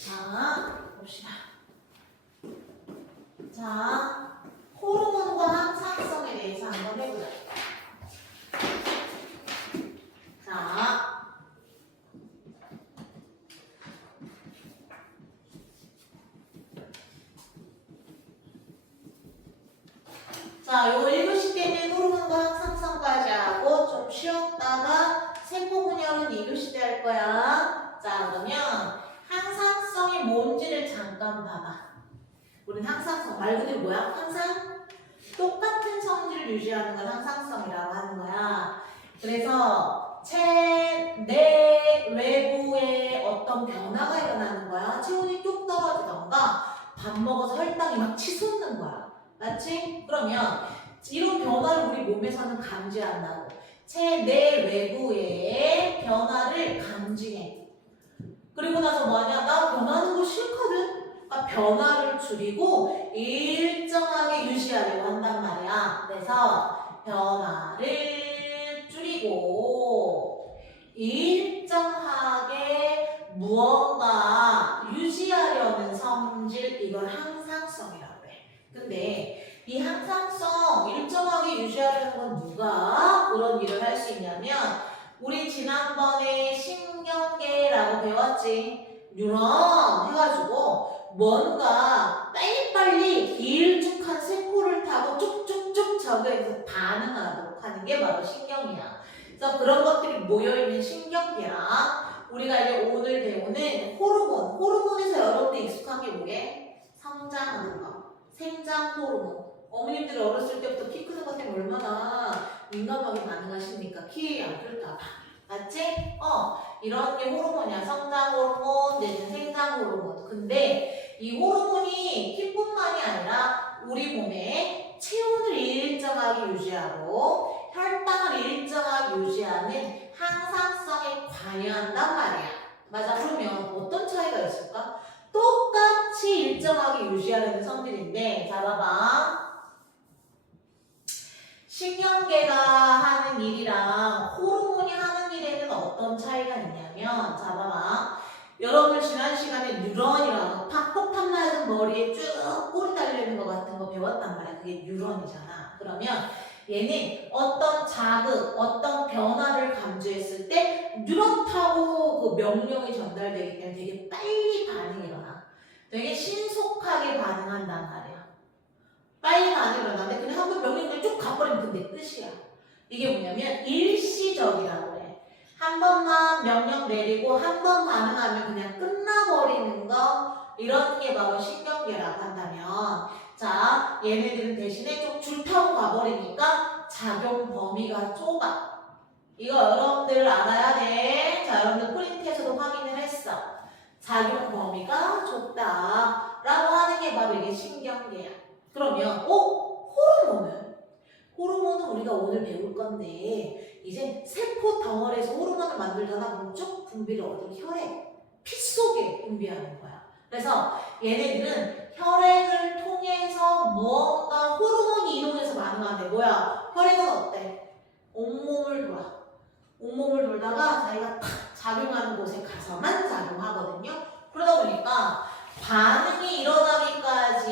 자, 봅시다. 자, 호르몬과 항상성에 대해서 한번 해보자. 자, 요거 1교시 때는 호르몬과 항상성까지 하고 좀 쉬었다가 세포 분열은 2교시 때 할 거야. 자, 그러면 항상성이 뭔지를 잠깐 봐봐. 우린 항상성 말 그대로 뭐야? 항상 똑같은 성질을 유지하는 걸 항상성이라고 하는 거야. 그래서 체내 외부에 어떤 변화가 일어나는 거야. 체온이 뚝 떨어지던가 밥 먹어서 혈당이 막 치솟는 거야. 맞지? 그러면 이런 변화를 우리 몸에서는 감지한다고. 체내 외부의 변화를 감지해. 그리고 나서 뭐하냐? 나 변하는 거 싫거든? 그러니까 변화를 줄이고 일정하게 유지하려고 한단 말이야. 그래서 변화를 줄이고 일정하게 무언가 유지하려는 성질, 이걸 항상성이라고 해. 근데 이 항상성 일정하게 유지하려는 건 누가 그런 일을 할 수 있냐면 우리 지난번에 신경계라고 배웠지. 뉴런 해가지고 뭔가 빨리빨리 길쭉한 세포를 타고 쭉쭉쭉 저기에서 반응하도록 하는 게 바로 신경이야. 그래서 그런 것들이 모여있는 신경계랑 우리가 이제 오늘 배우는 호르몬, 호르몬에서 여러분들 익숙한 게 뭐게? 성장하는 거, 생장 호르몬. 어머님들이 어렸을 때부터 키 크는 것 때문에 얼마나 민감하게 반응하십니까? 키 안 클까 봐. 맞지? 이런 게 호르몬이야. 성장 호르몬, 내지는 생장 호르몬. 근데 이 호르몬이 피뿐만이 아니라 우리 몸에 체온을 일정하게 유지하고 혈당을 일정하게 유지하는 항상성에 관여한단 말이야. 맞아. 그러면 어떤 차이가 있을까? 똑같이 일정하게 유지하려는 성질인데, 자 봐봐. 신경계가 하는 일이랑 호르몬이 하는 일에는 어떤 차이가 있냐면, 자 봐봐. 여러분들 지난 시간에 뉴런이라고 팍폭탄 맞은 머리에 쭉 꼬리 달려있는 것 같은 거 배웠단 말이야. 그게 뉴런이잖아. 그러면 얘는 어떤 자극, 어떤 변화를 감지했을 때 뉴런 타고 그 명령이 전달되기 때문에 되게 빨리 반응이 일어나. 되게 신속하게 반응한단 말이야. 빨리 반응이 일어나는데 그냥 한번 명령을 쭉 가버리면 근데 끝이야. 이게 뭐냐면 일시적이라고 해. 한 번만 명령 내리고 한 번 반응하면 그냥 끝나버리는 거, 이런 게 바로 신경계라고 한다면, 자 얘네들은 대신에 좀 줄 타고 가버리니까 작용 범위가 좁아. 이거 여러분들 알아야 돼. 자 여러분들 프린트에서도 확인을 했어. 작용 범위가 좁다 라고 하는 게 바로 이게 신경계야. 그러면 호르몬은? 호르몬은 우리가 오늘 배울 건데 이제 세포 덩어리에서 호르몬을 만들잖아. 그럼 쭉 분비를 어디? 혈액, 피 속에 분비하는 거야. 그래서 얘네들은 혈액을 통해서 무언가 호르몬이 이동해서 반응하는데 뭐야? 혈액은 어때? 온몸을 돌아. 온몸을 돌다가 자기가 탁 작용하는 곳에 가서만 작용하거든요. 그러다 보니까 반응이 일어나기까지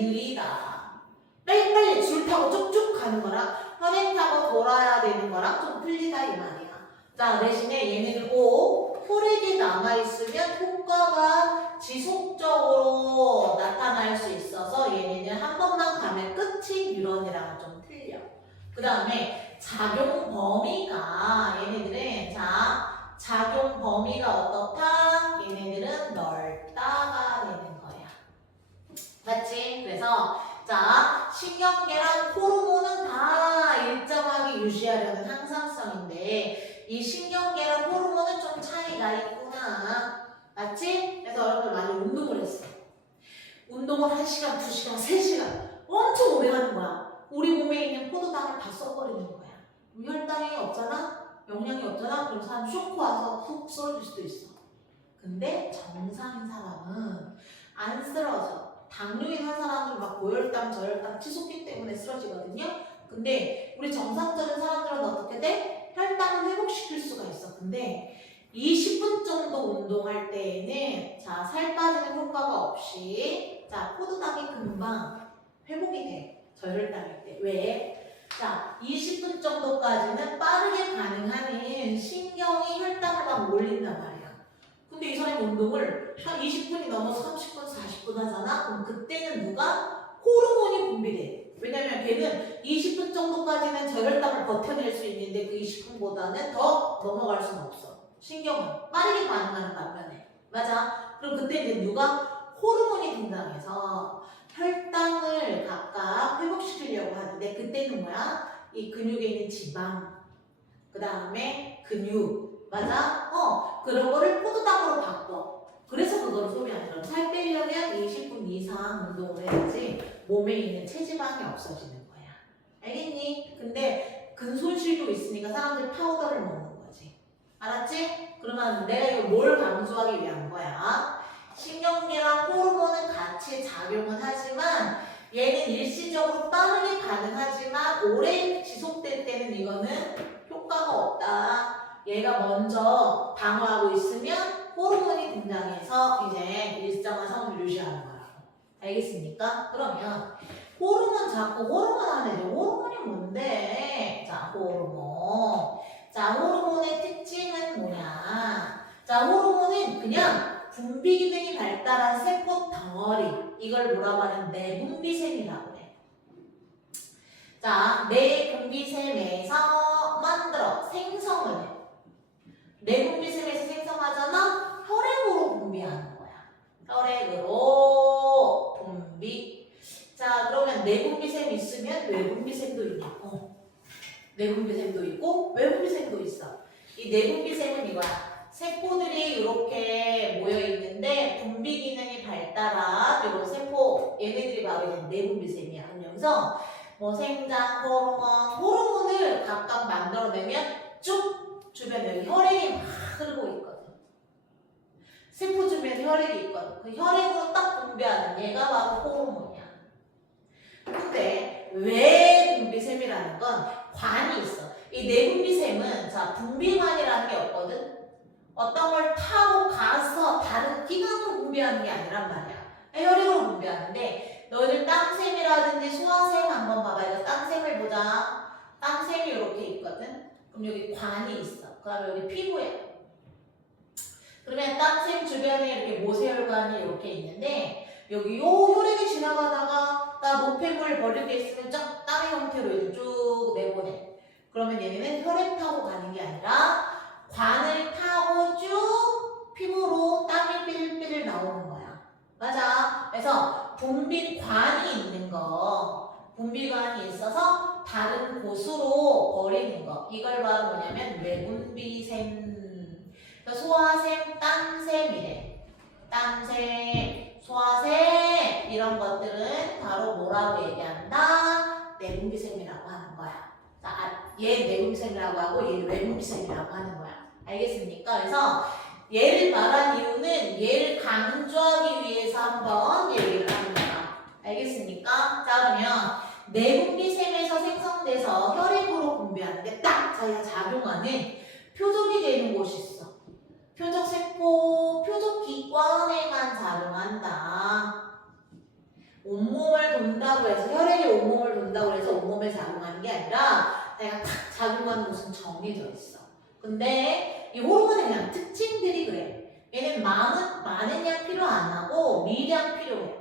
느리다. 빨리빨리 줄 타고 쭉쭉 가는 거랑 혈액 타고 돌아야 되는 거랑 좀 틀리다 이 말이야. 자 대신에 얘네들 혈액이 남아있으면 효과가 지속적으로 나타날 수 있어서 얘네는 한 번만 가면 끝이 뉴런이랑은 좀 틀려. 그 다음에 작용 범위가 얘네들은 자 작용 범위가 어떻다? 얘네들은 넓다가 되는 거야. 맞지? 그래서 자 신경계랑 호르몬은 다 일정하게 유지하려는 항상성인데 이 신경계랑 호르몬은 좀 차이가 있구나. 맞지? 그래서 여러분들 많이 운동을 했어. 운동을 1시간, 2시간, 3시간 엄청 오래 하는 거야. 우리 몸에 있는 포도당을 다 써버리는 거야. 혈당이 없잖아? 영양이 없잖아? 그럼 사람 쇼크 와서 훅 쓰러질 수도 있어. 근데 정상인 사람은 안 쓰러져. 당뇨인 한 사람은 막 고혈당, 저혈당, 치솟기 때문에 쓰러지거든요. 근데 우리 정상적인 사람들은 어떻게 돼? 혈당을 회복시킬 수가 있어. 근데 20분 정도 운동할 때에는 자, 살 빠지는 효과가 없이 자, 포도당이 금방 회복이 돼. 저혈당일 때. 왜? 자, 20분 정도까지는 빠르게 반응하는 신경이 혈당을 막 올린단 말이야. 근데 이 사람이 운동을 한 20분이 넘어서 30분, 40분 하잖아? 그럼 그때는 누가? 호르몬이 분비돼. 왜냐면 걔는 20분 정도까지는 저혈당을 버텨낼 수 있는데 그 20분보다는 더 넘어갈 수는 없어. 신경은 빠르게 반응하는 반면에. 맞아? 그럼 그때 이제 누가? 호르몬이 등장해서 혈당을 각각 회복시키려고 하는데 그때는 뭐야? 이 근육에 있는 지방, 그 다음에 근육, 맞아? 그런 거를 포도당으로 바꿔. 그래서 그거를 소비하는 거야. 살 빼려면 20분 이상 운동을 해야지 몸에 있는 체지방이 없어지는 거야. 알겠니? 근데 근손실도 있으니까 사람들이 파우더를 먹는 거지. 알았지? 그러면 내가 이거 뭘 강조하기 위한 거야? 신경계랑 호르몬은 같이 작용은 하지만 얘는 일시적으로 빠르게 반응하지만 오래 지속될 때는 이거는 효과가 없다. 얘가 먼저 방어하고 있으면 호르몬이 등장해서 이제 일정한 성을 유지하는 거라고. 알겠습니까? 그러면 호르몬 자꾸 호르몬 하는데 호르몬이 뭔데? 자, 호르몬. 자, 호르몬의 특징은 뭐냐? 자, 호르몬은 그냥 분비 기능이 발달한 세포 덩어리. 이걸 뭐라고 하는 내분비샘이라고 해. 자, 내분비샘에서 만들어 생성을 해. 내분비샘에서 생성하잖아? 혈액으로 분비하는 거야. 혈액으로 분비. 자, 그러면 내분비샘이 있으면 외분비샘도 있고, 내분비샘도 있고, 외분비샘도 있어. 이 내분비샘은 이거야. 세포들이 이렇게 모여 있는데 분비 기능이 발달한 이런 세포, 얘네들이 바로 내분비샘이야. 그래서 뭐 생장, 호르몬을 각각 만들어내면 쭉 주변에 혈액이 막 흐르고 있거든. 세포 주변에 혈액이 있거든. 그 혈액으로 딱 분비하는 얘가 바로 호르몬이야. 근데 왜 분비샘이라는 건 관이 있어. 이 내분비샘은 자, 분비관이라는 게 없거든. 어떤 걸 타고 가서 다른 기관으로 분비하는 게 아니란 말이야. 혈액으로 분비하는데 너희들 땀샘이라든지 소화샘 한번 봐봐. 이거 땀샘을 보자. 땀샘이 이렇게 있거든. 그럼 여기 관이 있어. 그 다음에 여기 피부야. 그러면 땀샘 주변에 이렇게 모세혈관이 이렇게 있는데 여기 요 혈액이 지나가다가 나 노폐물을 버릴 게 있으면 쫙 땀의 형태로 이제 쭉 내보내. 그러면 얘네는 혈액 타고 가는 게 아니라 관을 타고 쭉 피부로 땀이 삐질삐질 나오는 거야. 맞아. 그래서 분비관이 있는 거, 분비관이 있어서 다른 곳으로 버리는 거. 이걸 바로 뭐냐면 외분비샘. 소화샘, 땀샘이래. 땀샘, 소화샘 이런 것들은 바로 뭐라고 얘기한다? 내분비샘이라고 하는 거야. 자, 얘 내분비샘이라고 하고 얘 외분비샘이라고 하는 거야. 알겠습니까? 그래서 얘를 말한 이유는 얘를 강조하기 위해서 한번 얘기를 하는 거야. 알겠습니까? 자, 그러면 내분비샘에서 생성돼서 혈액으로 분비하는데 딱 자기가 작용하는 표적이 되는 곳이 있어. 표적세포, 표적기관에만 작용한다. 온몸을 돈다고 해서 혈액이 온몸을 돈다고 해서 온몸에 작용하는 게 아니라 내가 탁 작용하는 곳은 정해져 있어. 근데 이 호르몬의 그냥 특징들이 그래. 얘는 많은 양 필요 안 하고 미량 필요해.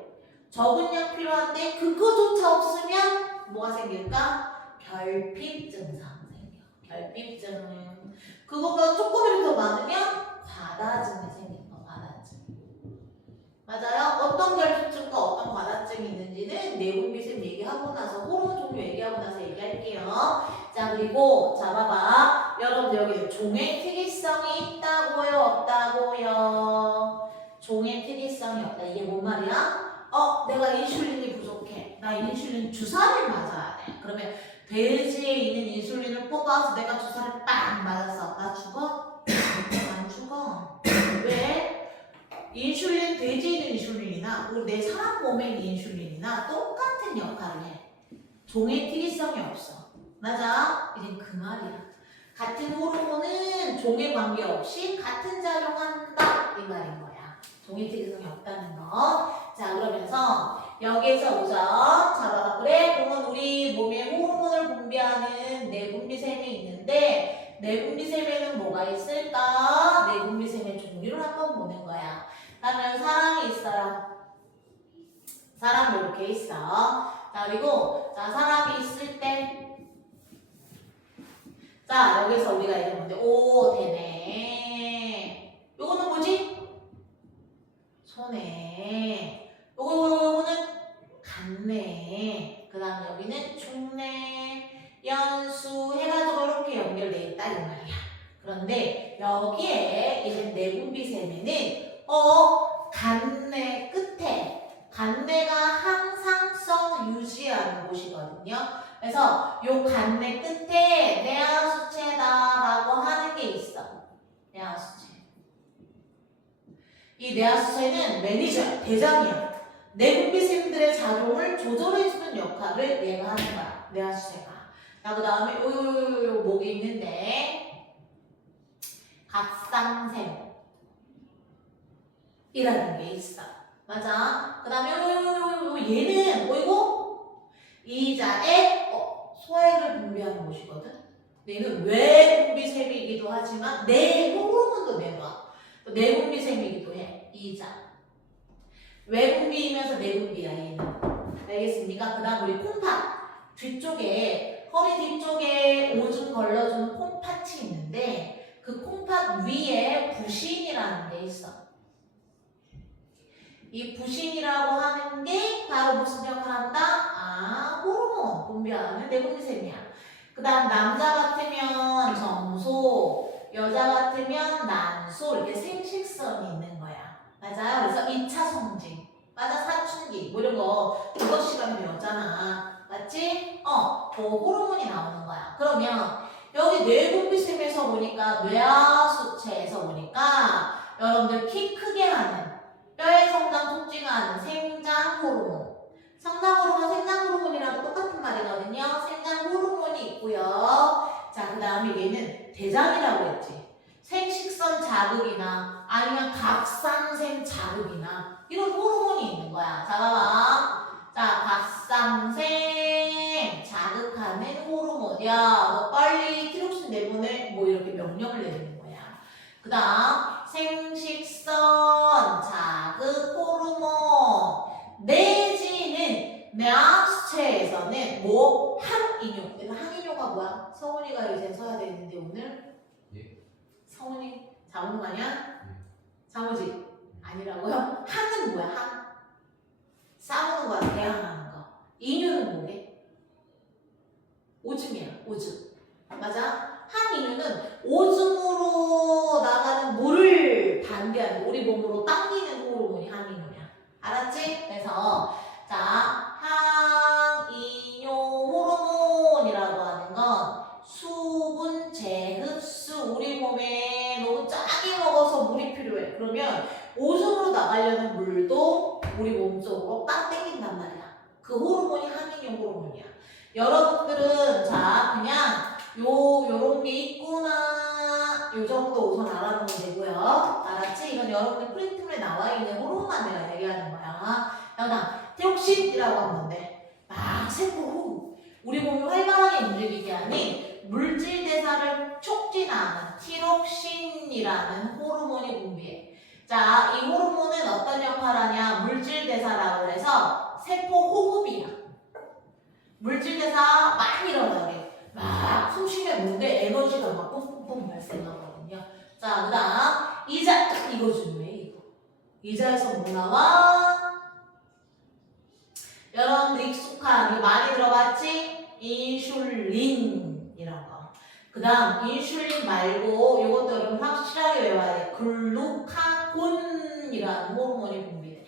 적은 양 필요한데 그거조차 없으면 뭐가 생길까? 결핍 증상 생겨. 결핍증. 그거보다 조금이라도 더 많으면 과다증이 생긴 거, 과다증. 맞아요? 어떤 결핍증과 어떤 과다증이 있는지는 내분비샘 얘기하고 나서 호르몬 종류 얘기하고 나서 얘기할게요. 자, 그리고 자, 봐봐. 여러분들 여기 종의 특이성이 있다고요? 없다고요? 종의 특이성이 없다. 이게 뭔 말이야? 내가 인슐린이 부족해. 나 인슐린 주사를 맞아야 돼. 그러면 돼지에 있는 인슐린을 뽑아서 내가 주사를 빵 맞았어. 나 죽어? 안 죽어. 왜? 인슐린, 돼지에 있는 인슐린이나 우리 내 사람 몸에 있는 인슐린이나 똑같은 역할을 해. 종의 특이성이 없어. 맞아? 이젠 그 말이야. 같은 호르몬은 종에 관계없이 같은 작용한다 이 말인 거야. 종의 특이성이 없다는 거. 자 그러면서 여기에서 보자. 자 봐봐. 그래 그러면 우리 몸에 호르몬을 분비하는 내분비샘이 있는데 내분비샘에는 뭐가 있을까? 내분비샘의 종류를 한번 보는 거야. 그러면 사람이 있어요. 사람 이렇게 있어. 자 그리고 자 사람이 있을 때 자 여기서 우리가 이제 뭔데 오 되네. 요거는 뭐지? 소네. 요거는 간네. 그 다음 여기는 중네, 연수 해가지고 이렇게 연결돼 있다 이 말이야. 그런데 여기에 이제 내분비샘에는 간내 끝에 간내가 항상성 유지하는 곳이거든요. 그래서 요 간내 끝에 내하수체다라고 하는 게 있어. 내하수체. 이 내하수체는 매니저야, 대장이야. 내분비샘들의 작용을 조절해주는 역할을 얘가 하는 거야. 내하수체가. 자, 그 다음에 요 목이 있는데 갑상샘 이라는 게 있어. 맞아. 그 다음에 얘는 이거 이자에 소액을 분비하는 곳이거든. 얘는 외분비샘이기도 하지만 내호르몬도 내놔. 내분비샘이기도 해. 이자. 외분비이면서 내분비야 얘는. 알겠습니까? 그 다음 우리 콩팥 뒤쪽에 허리 뒤쪽에 오줌 걸러주는 콩팥이 있는데 그 콩팥 위에 부신이라는 게 있어. 이 부신이라고 하는 게 바로 무슨 역할을 한다? 호르몬 분비하는 내분비샘이야. 그 다음 남자 같으면 정소, 여자 같으면 난소 이렇게 생식선이 있는 거야. 맞아요? 그래서 2차 성징, 맞아? 사춘기 뭐 이런 거 국어 시간에 배웠잖아. 맞지? 그 호르몬이 나오는 거야. 그러면 여기 내분비샘에서 보니까 뇌하수체에서 보니까 여러분들 키 크게 하는 뼈의 성장 촉진하는 생장 호르몬. 성장 호르몬, 생장 호르몬이랑 똑같은 말이거든요. 생장 호르몬이 있고요. 자, 그 다음에 얘는 대장이라고 했지. 생식선 자극이나 아니면 갑상샘 자극이나 이런 호르몬이 있는 거야. 자, 봐봐. 자, 갑상샘 자극하는 호르몬. 야, 너 빨리 티록신 내보내. 뭐 이렇게 명령을 내리는 거야. 그 다음 생식선 자극 호르몬 내지는 뇌하수체에서는 뭐 항이뇨. 그래서 항이뇨가 뭐야? 성훈이가 이제 써야 되는데 오늘 예? 성훈이 자오는 거 아니야? 자오지? 아니라고요? 항은 뭐야? 항 싸우는 거야. 대항하는 거. 이뇨는 뭐게? 오줌이야. 오줌. 맞아? 항이뇨는 오줌으로 나가는 물을 반대하는 우리 몸으로 당기는 호르몬이 항이뇨야. 알았지? 그래서 자 항이뇨 호르몬이라고 하는 건 수분 재흡수. 우리 몸에 너무 짜게 먹어서 물이 필요해. 그러면 오줌으로 나가려는 물도 우리 몸속으로 딱 땡긴단 말이야. 그 호르몬이 항이뇨 호르몬이야. 여러분들은 자 그냥 요런 게 있구나 요 정도 우선 알아보면 되고요. 알았지? 이건 여러분들 프린트물에 나와 있는 호르몬만 내가 얘기하는 거야. 그다음 티록신이라고 하는 건데 막 세포 후 우리 몸이 활발하게 움직이게 하니 물질 대사를 촉진하는 티록신이라는 호르몬이 분비해. 자, 이 호르몬은 어떤 역할을 하냐? 물질 대사라고 해서 세포 호흡이야. 물질 대사 많이 일어나게. 막 숨쉬면 뭔데 에너지가 막 뿜뿜뿜 발생하거든요. 자, 그 다음 이자. 이거 중요해. 이거. 이자에서 뭐 나와? 여러분들 익숙한 이거 많이 들어봤지? 인슐린 이런 거. 그 다음 인슐린 말고 이것도 여러분 확실하게 외워야 돼. 글루카곤이라는 호르몬이 분비돼.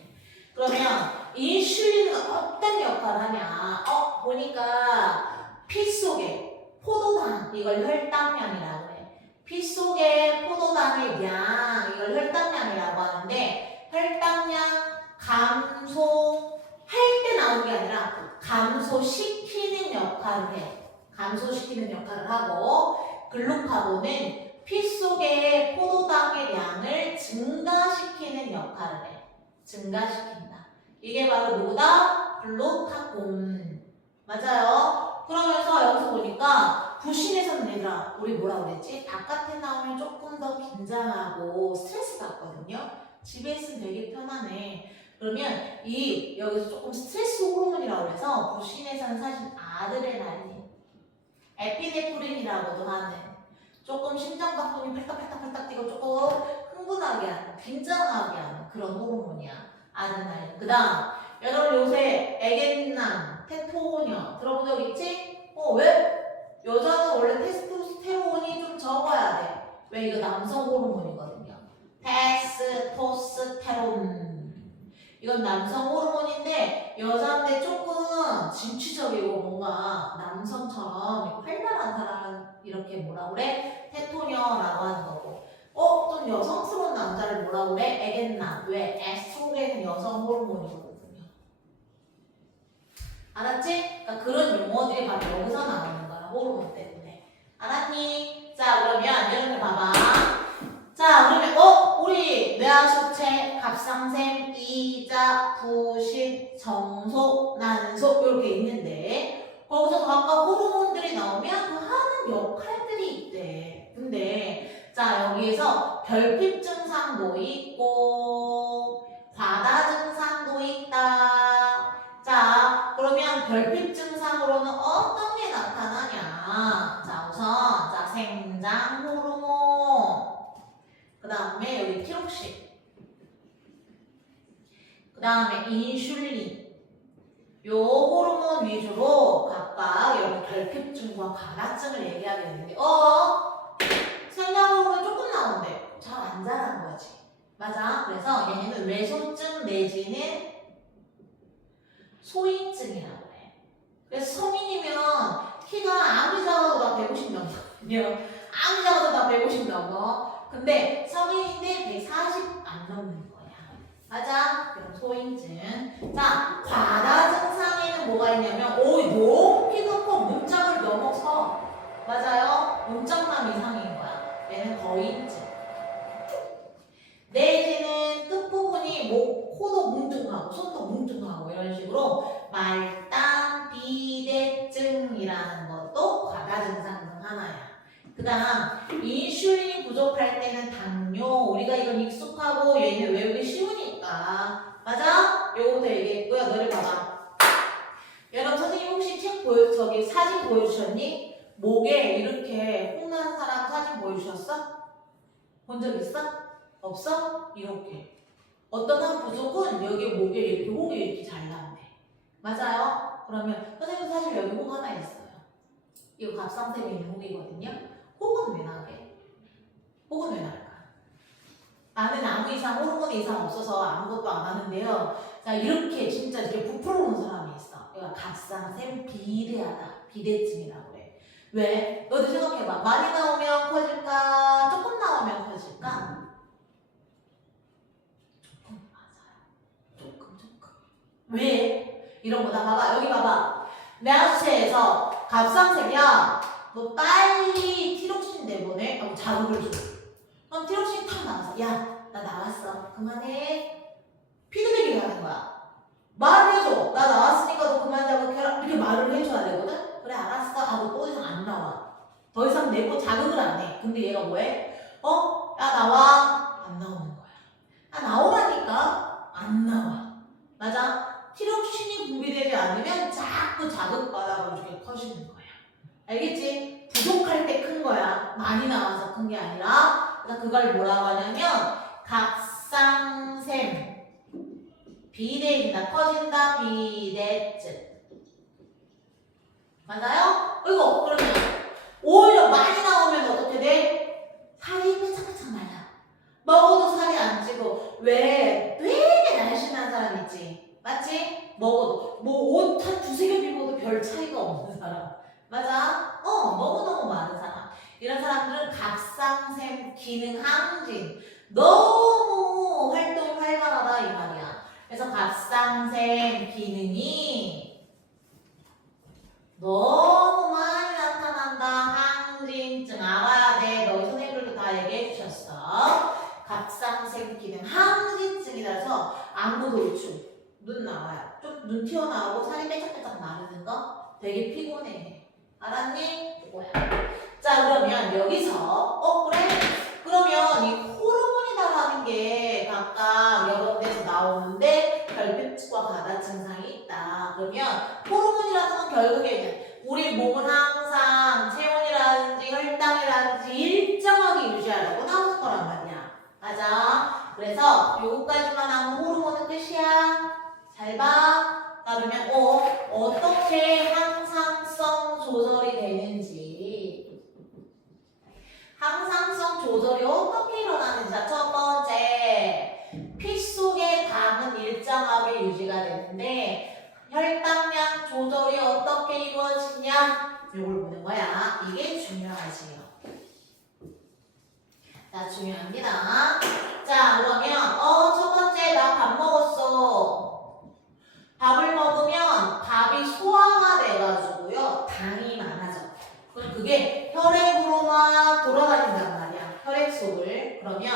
그러면 인슐린은 어떤 역할을 하냐? 보니까 피 속에 포도당, 이걸 혈당량이라고 해. 피 속에 포도당의 양, 이걸 혈당량이라고 하는데 혈당량 감소할 때 나오는 게 아니라 감소시키는 역할을 해. 감소시키는 역할을 하고 글루카곤은 피 속의 포도당의 양을 증가시키는 역할을 해. 증가시킨다. 이게 바로 뭐다? 글루카곤. 맞아요. 그러면서 여기서 보니까 부신에서는 얘들아 우리 뭐라 그랬지? 바깥에 나오면 조금 더 긴장하고 스트레스 받거든요. 집에 있으면 되게 편하네. 그러면 이 여기서 조금 스트레스 호르몬이라고 해서 부신에서는 사실 아드레날린, 에피네프린이라고도 하는 조금 심장박동이 팔딱팔딱팔딱 뛰고 조금 흥분하게 하는, 긴장하게 하는 그런 호르몬이야. 아드레날린. 그 다음 여러분 요새 에겐남, 테토니어 들어본 적 있지? 왜? 여자는 원래 테스토스테론이 좀 적어야 돼. 왜? 이거 남성 호르몬이거든요. 테스토스테론. 이건 남성 호르몬인데 여자인데 조금 진취적이고 뭔가 남성처럼 활발한 사람 이렇게 뭐라 그래? 테토니어라고 하는 거고. 좀 여성스러운 남자를 뭐라 그래? 에겐남. 왜? 에스트로겐은 여성 호르몬이거든요. 알았지? 그러니까 그런 용어들이 바로 여기서 나오는 거야. 호르몬 때문에. 알았니? 자 그러면 여러분들 봐봐. 자 그러면 우리 뇌하수체, 갑상샘, 이자, 부신, 정속, 난속 이렇게 있는데 거기서 각각 호르몬들이 나오면 그 하는 역할들이 있대. 근데 자 여기에서 결핍 증상도 있고 과다 증상도 있다. 자 그러면 결핍 증상으로는 어떤 게 나타나냐. 자 우선 자 생장 호르몬, 그 다음에 여기 티록신, 그 다음에 인슐린, 요 호르몬 위주로 각각 여러분 결핍증과 과다증을 얘기하겠는데 생장 호르몬 조금 나오는데 잘 안 자란 거지. 맞아. 그래서 얘네는 외소증 내지는 소인증이라고 해. 그래서 성인이면 키가 아무리 작아도 다 150 넘거든요. 아무리 작아도 다 150 넘어. 근데 성인인데 140 안 넘는 거야. 맞아? 그럼 소인증. 자, 과다 증상에는 뭐가 있냐면 너무 키가 커 문짝을 넘어서 맞아요? 문짝남 이상인 거야. 얘는 거인증. 내지는 끝부분이 코도 뭉뚱하고 손도 뭉뚱하고 이런 식으로 말단 비대증이라는 것도 과다 증상 중 하나야. 그 다음 인슐린이 부족할 때는 당뇨. 우리가 이건 익숙하고 얘는 외우기 쉬우니까 맞아? 요거부터 얘기했고요. 너를 봐봐. 여러분 선생님 혹시 저기 사진 보여주셨니? 목에 이렇게 홍난 사람 사진 보여주셨어? 본 적 있어? 없어? 이렇게. 어떤 한 부족은 여기 목에 이렇게 혹이 이렇게 잘 나온대. 맞아요? 그러면 선생님 사실 여기 혹 하나 있어요. 이거 갑상샘에 있는 혹이거든요. 혹은 왜 나게? 혹은 왜 날까? 나는 아무 이상 호르몬 이상 없어서 아무것도 안 하는데요. 자 이렇게 진짜 이렇게 부풀어 오는 사람이 있어. 이거 갑상샘 비대하다. 비대증이라고 해. 왜? 너도 생각해봐. 많이 나오면 커질까? 조금 나오면 커질까? 조금. 왜? 이런 거다 봐봐. 여기 봐봐. 뇌하수체에서 갑상샘이야. 너 빨리 티록신 내보내. 하고 자극을 줘. 그럼 티록신이 탁 나와서 야, 나 나왔어. 그만해. 피드백이 가는 거야. 말을 해줘. 나 나왔으니까 너 그만 자극해라. 이렇게 말을 해줘야 되거든. 그래 알았어. 하고 또 이상 안 나와. 더 이상 내고 자극을 안 해. 근데 얘가 뭐해? 야 나와. 안 나오는 거야. 나오라니까 안 나와. 맞아? 티록신이 분비되지 않으면 자꾸 자극받아가지고 이렇게 커지는 거야. 알겠지? 부족할 때 큰 거야. 많이 나와서 큰 게 아니라. 그래서 그걸 뭐라고 하냐면 갑상샘 비대해진다. 커진다. 비대증. 맞아요? 이거 그러면 오히려 많이 나오면 어떻게 돼? 살이 빼짝빼짝 말라. 먹어도 살이 안 찌고. 왜? 되게 날씬한 사람 있지. 맞지? 먹어도 옷 한 두세 겹 입어도 별 차이가 없는 사람. 맞아? 너무너무 많은 사람. 이런 사람들은 갑상샘 기능 항진. 너무 활동이 활발하다 이 말이야. 그래서 갑상샘 기능이 너무 많이 나타난다. 항진증 알아? 안구돌충. 눈 나와요. 좀 눈 튀어나오고 살이 빼짝빼짝 마르는 거 되게 피곤해. 알았니? 이거야. 자, 그러면 여기서 그래? 그러면 이 호르몬이라는 게 각각 여러 데서 나오는데 결핍과 과다 증상이 있다. 그러면 호르몬이라는 건 결국에는 우리 몸은 항상 체온이라든지 혈당이라든지 일정하게 유지하려고 나오는 거란 말이야. 맞아? 그래서 요거까지만 하면 호르몬은 끝이야. 잘 봐. 그러면 어떻게 항상성 조절이 되는지, 항상성 조절이 어떻게 일어나는지. 자, 첫 번째, 피 속의 당은 일정하게 유지가 되는데 혈당량 조절이 어떻게 이루어지냐, 이걸 보는 거야. 이게 중요하지요. 자, 중요합니다. 자, 그러면 첫 번째, 나 밥 먹었어. 밥을 먹으면 밥이 소화가 돼가지고요, 당이 많아져. 그럼 그게 혈액으로만 돌아다닌단 말이야, 혈액 속을. 그러면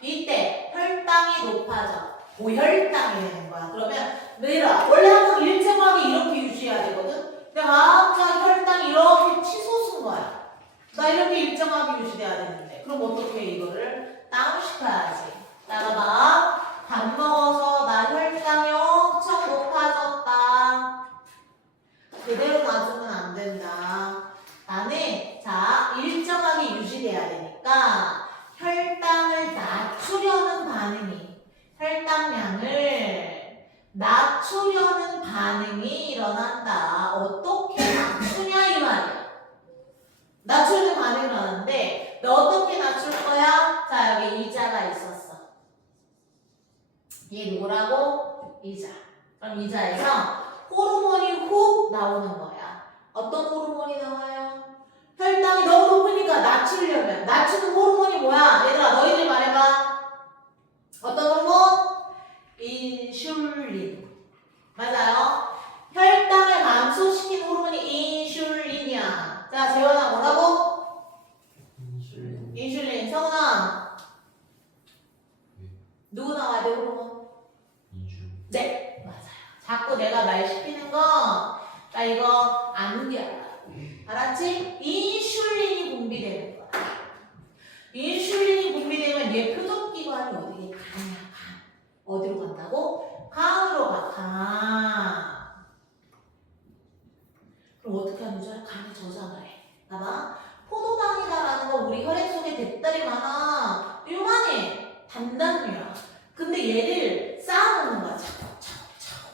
이때 혈당이 높아져. 고혈당이 되는 거야. 그러면 얘들아, 원래 항상 일정하게 이렇게 유지해야 되거든. 근데 갑자기 혈당이 이렇게 치솟은 거야. 나 이렇게 일정하게 유지돼야 되는데. 그럼 어떻게 해? 이거를 다운시켜야지. 따라봐. 밥 먹어서 나 혈당이 엄청 높아졌다. 그대로 놔두면 안 된다. 나는 일정하게 유지돼야 되니까 혈당을 낮추려는 반응이, 혈당량을 낮추려는 반응이 일어난다. 어떻게 낮추냐 이 말이야. 낮추는 반응이 일어나는데 너 어떻게 낮출 거야? 자, 여기 이자가 있었어. 얘 누구라고? 이자. 그럼 이자에서 호르몬이 훅 나오는 거야. 어떤 호르몬이 나와요? 혈당이 너무 높으니까 낮추려면. 낮추는 호르몬이 뭐야? 얘들아, 너희들 말해봐. 어떤 호르몬? 인슐린. 맞아요. 혈당을 감소시키는 호르몬이 인슐린이야. 자, 재원아 뭐라고? 인슐린. 성훈아. 누구 나와야 돼, 호르몬? 네, 맞아요. 자꾸 내가 말 시키는 거, 나 이거 안 돼. 알았지? 인슐린이 분비되는 거야. 인슐린이 분비되면 얘 표적기관이 어디에 가냐, 간. 어디로 간다고? 간으로 가, 간. 그럼 어떻게 하는 줄 알아? 간에 저장을 해. 봐봐. 포도당이다라는 거 우리 혈액 속에 대딸이 많아. 요만해. 단당류야. 근데 얘를 쌓아놓는 거야. 차곡차곡차곡.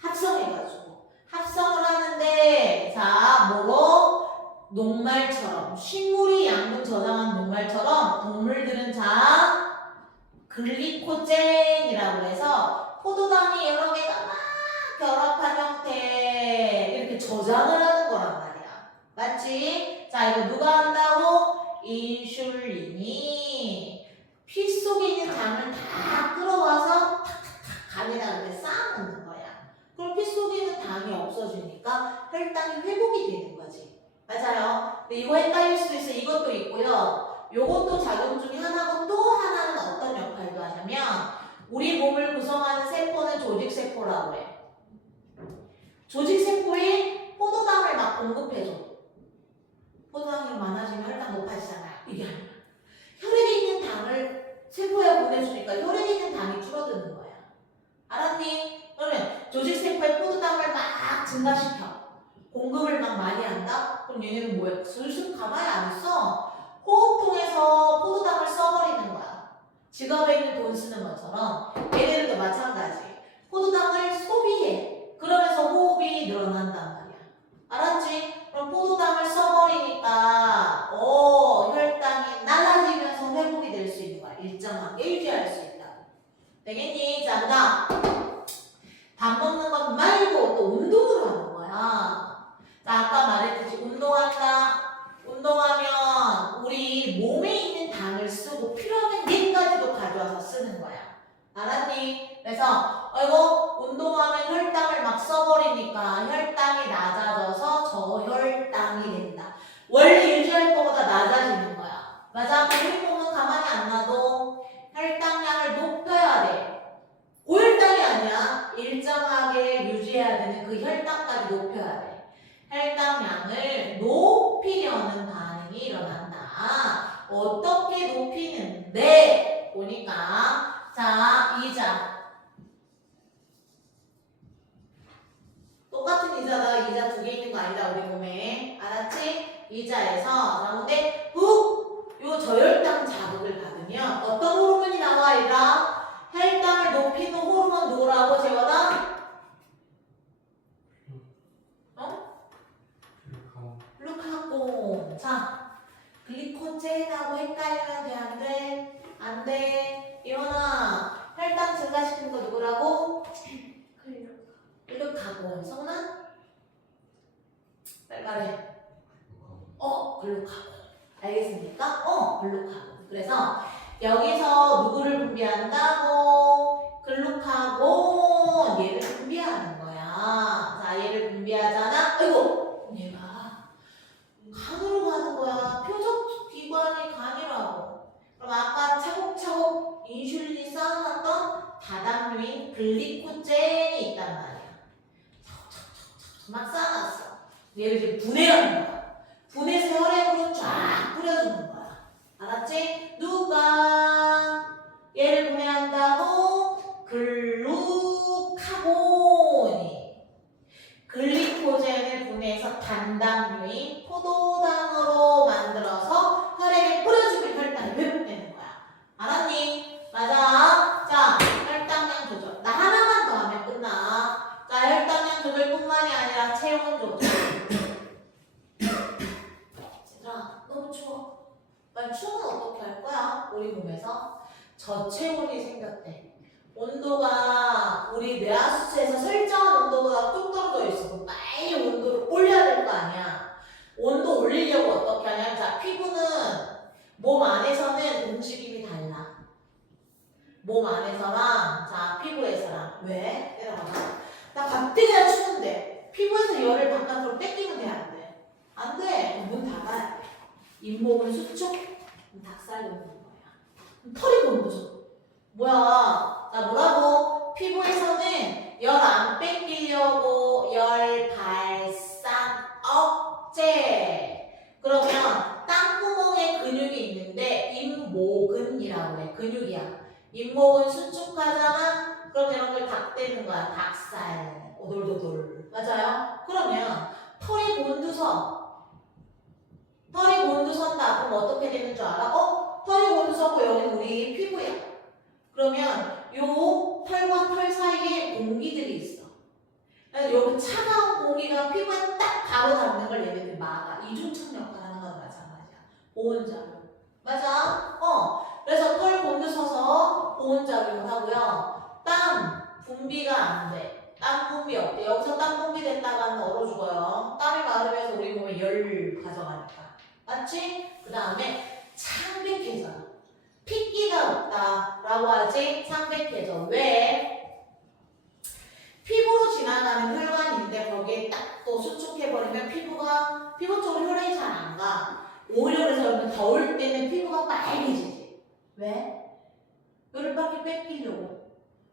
합성해가지고. 합성을 하는데, 자, 뭐로? 녹말처럼. 식물이 양분 저장한 녹말처럼 동물들은 글리코젠이라고 해서 포도당이 여러 개가 막 결합한 형태 이렇게 저장을 하는 거란 말이야. 맞지? 자, 이거 누가 한다고? 인슐린이 피 속에 있는 당을 다 끌어와서 탁탁탁 간에다 이렇게 쌓아놓는 거야. 그럼 피 속에 있는 당이 없어지니까 혈당이 회복이 되는 거지. 맞아요. 근데 이거 헷갈릴 수도 있어. 이것도 있고요. 요것도 작용 중에 하나고 또 하나는 어떤 역할도 하냐면 우리 몸을 구성하는 세포는 조직세포라고 해. 조직세포에 포도당을 막 공급해줘. 포도당이 많아지면 혈당 높아지잖아요. 이게 아니야. 혈액에 있는 당을 세포에 보내주니까 혈액에 있는 당이 줄어드는 거야. 알았니? 그러면 조직세포에 포도당을 막 증가시켜. 공급을 막 많이 한다? 그럼 얘네는 뭐야? 슬슬 가만히 안 있어. 호흡통에서 포도당을 써버리는 거야. 지갑에 있는 돈 쓰는 것처럼 얘네들도 마찬가지. 포도당을 소비해. 그러면서 호흡이 늘어난단 말이야. 알았지? 그럼 포도당을 써버리니까 혈당이 낮아지면서 회복이 될 수 있는 거야. 일정하게 유지할 수 있다. 되겠니? 자, 그다음 밥 먹는 것 말고 또 운동을 하는 거야. 자, 아까 말했듯이 운동한다. 운동하면 우리 몸에 있는 당을 쓰고 필요하면 얘까지도 가져와서 쓰는 거야. 알았니? 그래서 운동하면 혈당을 막 써버리니까 혈당이 낮아져서 저혈당이 된다. 원래 유지할 거보다 낮아지는 거야. 맞아? 우리 몸은 가만히 안 놔도 혈당량을 높여야 돼. 고혈당이 그 혈당까지 높여야 돼. 혈당량을 높이려는 반응이 일어난다. 어떻게 높이는데? 보니까 자, 이자. 똑같은 이자다. 이자 두 개 있는 거 아니다. 우리 몸에. 알았지? 이자에서 가운데 요 저혈당 자극을 받으면 어떤 호르몬이 나와 얘들아? 혈당을 높이는 호르몬 뭐라고 재워다? 글루카곤. 자, 글리코젠하고 헷갈리면 돼, 안 돼? 안 돼. 이원아, 혈당 증가시키는 거 누구라고? 글루카곤. 성나? 빨리 말해. 글루카곤. 알겠습니까? 글루카곤. 그래서 여기서 누구를 분비한다고? 글루카곤. 얘를 분비하는 거야. 자, 얘를 분비하잖아. 아이고, 얘가 간으로 가는 거야. 표적 기관이 간이라고. 그럼 아까 차곡차곡 인슐린이 쌓아놨던 다당류인 글리코젠이 있단 말이야. 차곡차곡차곡 막 쌓아놨어. 얘를 이제 분해하는 거야. 분해서 혈액으로 쫙 뿌려주는 거야. 알았지? 누가 얘를 분해한다고? 글루카곤이 글리코젠을 분해해서 단당류인 포도당으로 만들어서 혈액에 뿌려주면 혈당이 회복되는 거야. 알았니? 맞아. 자, 혈당량 조절. 나 하나만 더 하면 끝나. 자, 혈당량 조절뿐만이 아니라 체온 조절. 얘들아, 너무 추워. 난 추우면 어떻게 할 거야? 우리 몸에서 저체온이 생겼대. 온도가 우리 뇌하수체에서 설정한 온도보다 뚝 떨어져 있어. 그럼 빨리 온도를 올려야 될 거 아니야. 온도 올리려고 어떻게 하냐면, 자, 피부는 몸 안에서는 움직임이 달라. 몸 안에서랑 자 피부에서랑. 왜? 내려가봐. 나 가뜩이나 추운데 피부에서 열을 바깥으로 뺏기면 돼, 안 돼? 안 돼. 문 닫아야 돼. 잇몸은 수축, 닭살이 오는 거야. 털이 bon드죠. 뭐야? 나 뭐라고? 피부에서는 열 안 뺏기려고 열 발산 억제. 그러면 땅구멍에 근육이 있는데 잇목근이라고 해. 근육이야. 잇목은 수축하잖아. 그럼 이런 걸 닭대는 거야. 닭살. 오돌도돌. 맞아요? 그러면 털이 곤두서. 털이 곤두선다. 그럼 어떻게 되는 줄 알아? 털이 곤두서고 여기는 우리 피부야. 그러면 요 털과 털 사이에 공기들이 있어. 그래서 여기 차가운 공기가 피부에 딱 바로 닿는 걸 얘네들이 막아. 이중창 역할을 하는 건 마찬가지야. 보온작용. 맞아? 그래서 털 곤두서서 보온작용을 하고요. 땀 분비가 안 돼. 땀 분비 없대. 여기서 땀 분비 됐다가는 얼어 죽어요. 땀이 마르면서 우리 몸에 열 가져가니까. 맞지? 그 다음에 창백해져요. 핏기가 없다라고 하지. 창백해져. 왜? 피부로 지나가는 혈관인데 거기에 딱 또 수축해버리면 피부 쪽으로 혈액이 잘 안 가. 오히려 그래서 더울 때는 피부가 빨개지지. 왜? 열을 밖에 뺏기려고.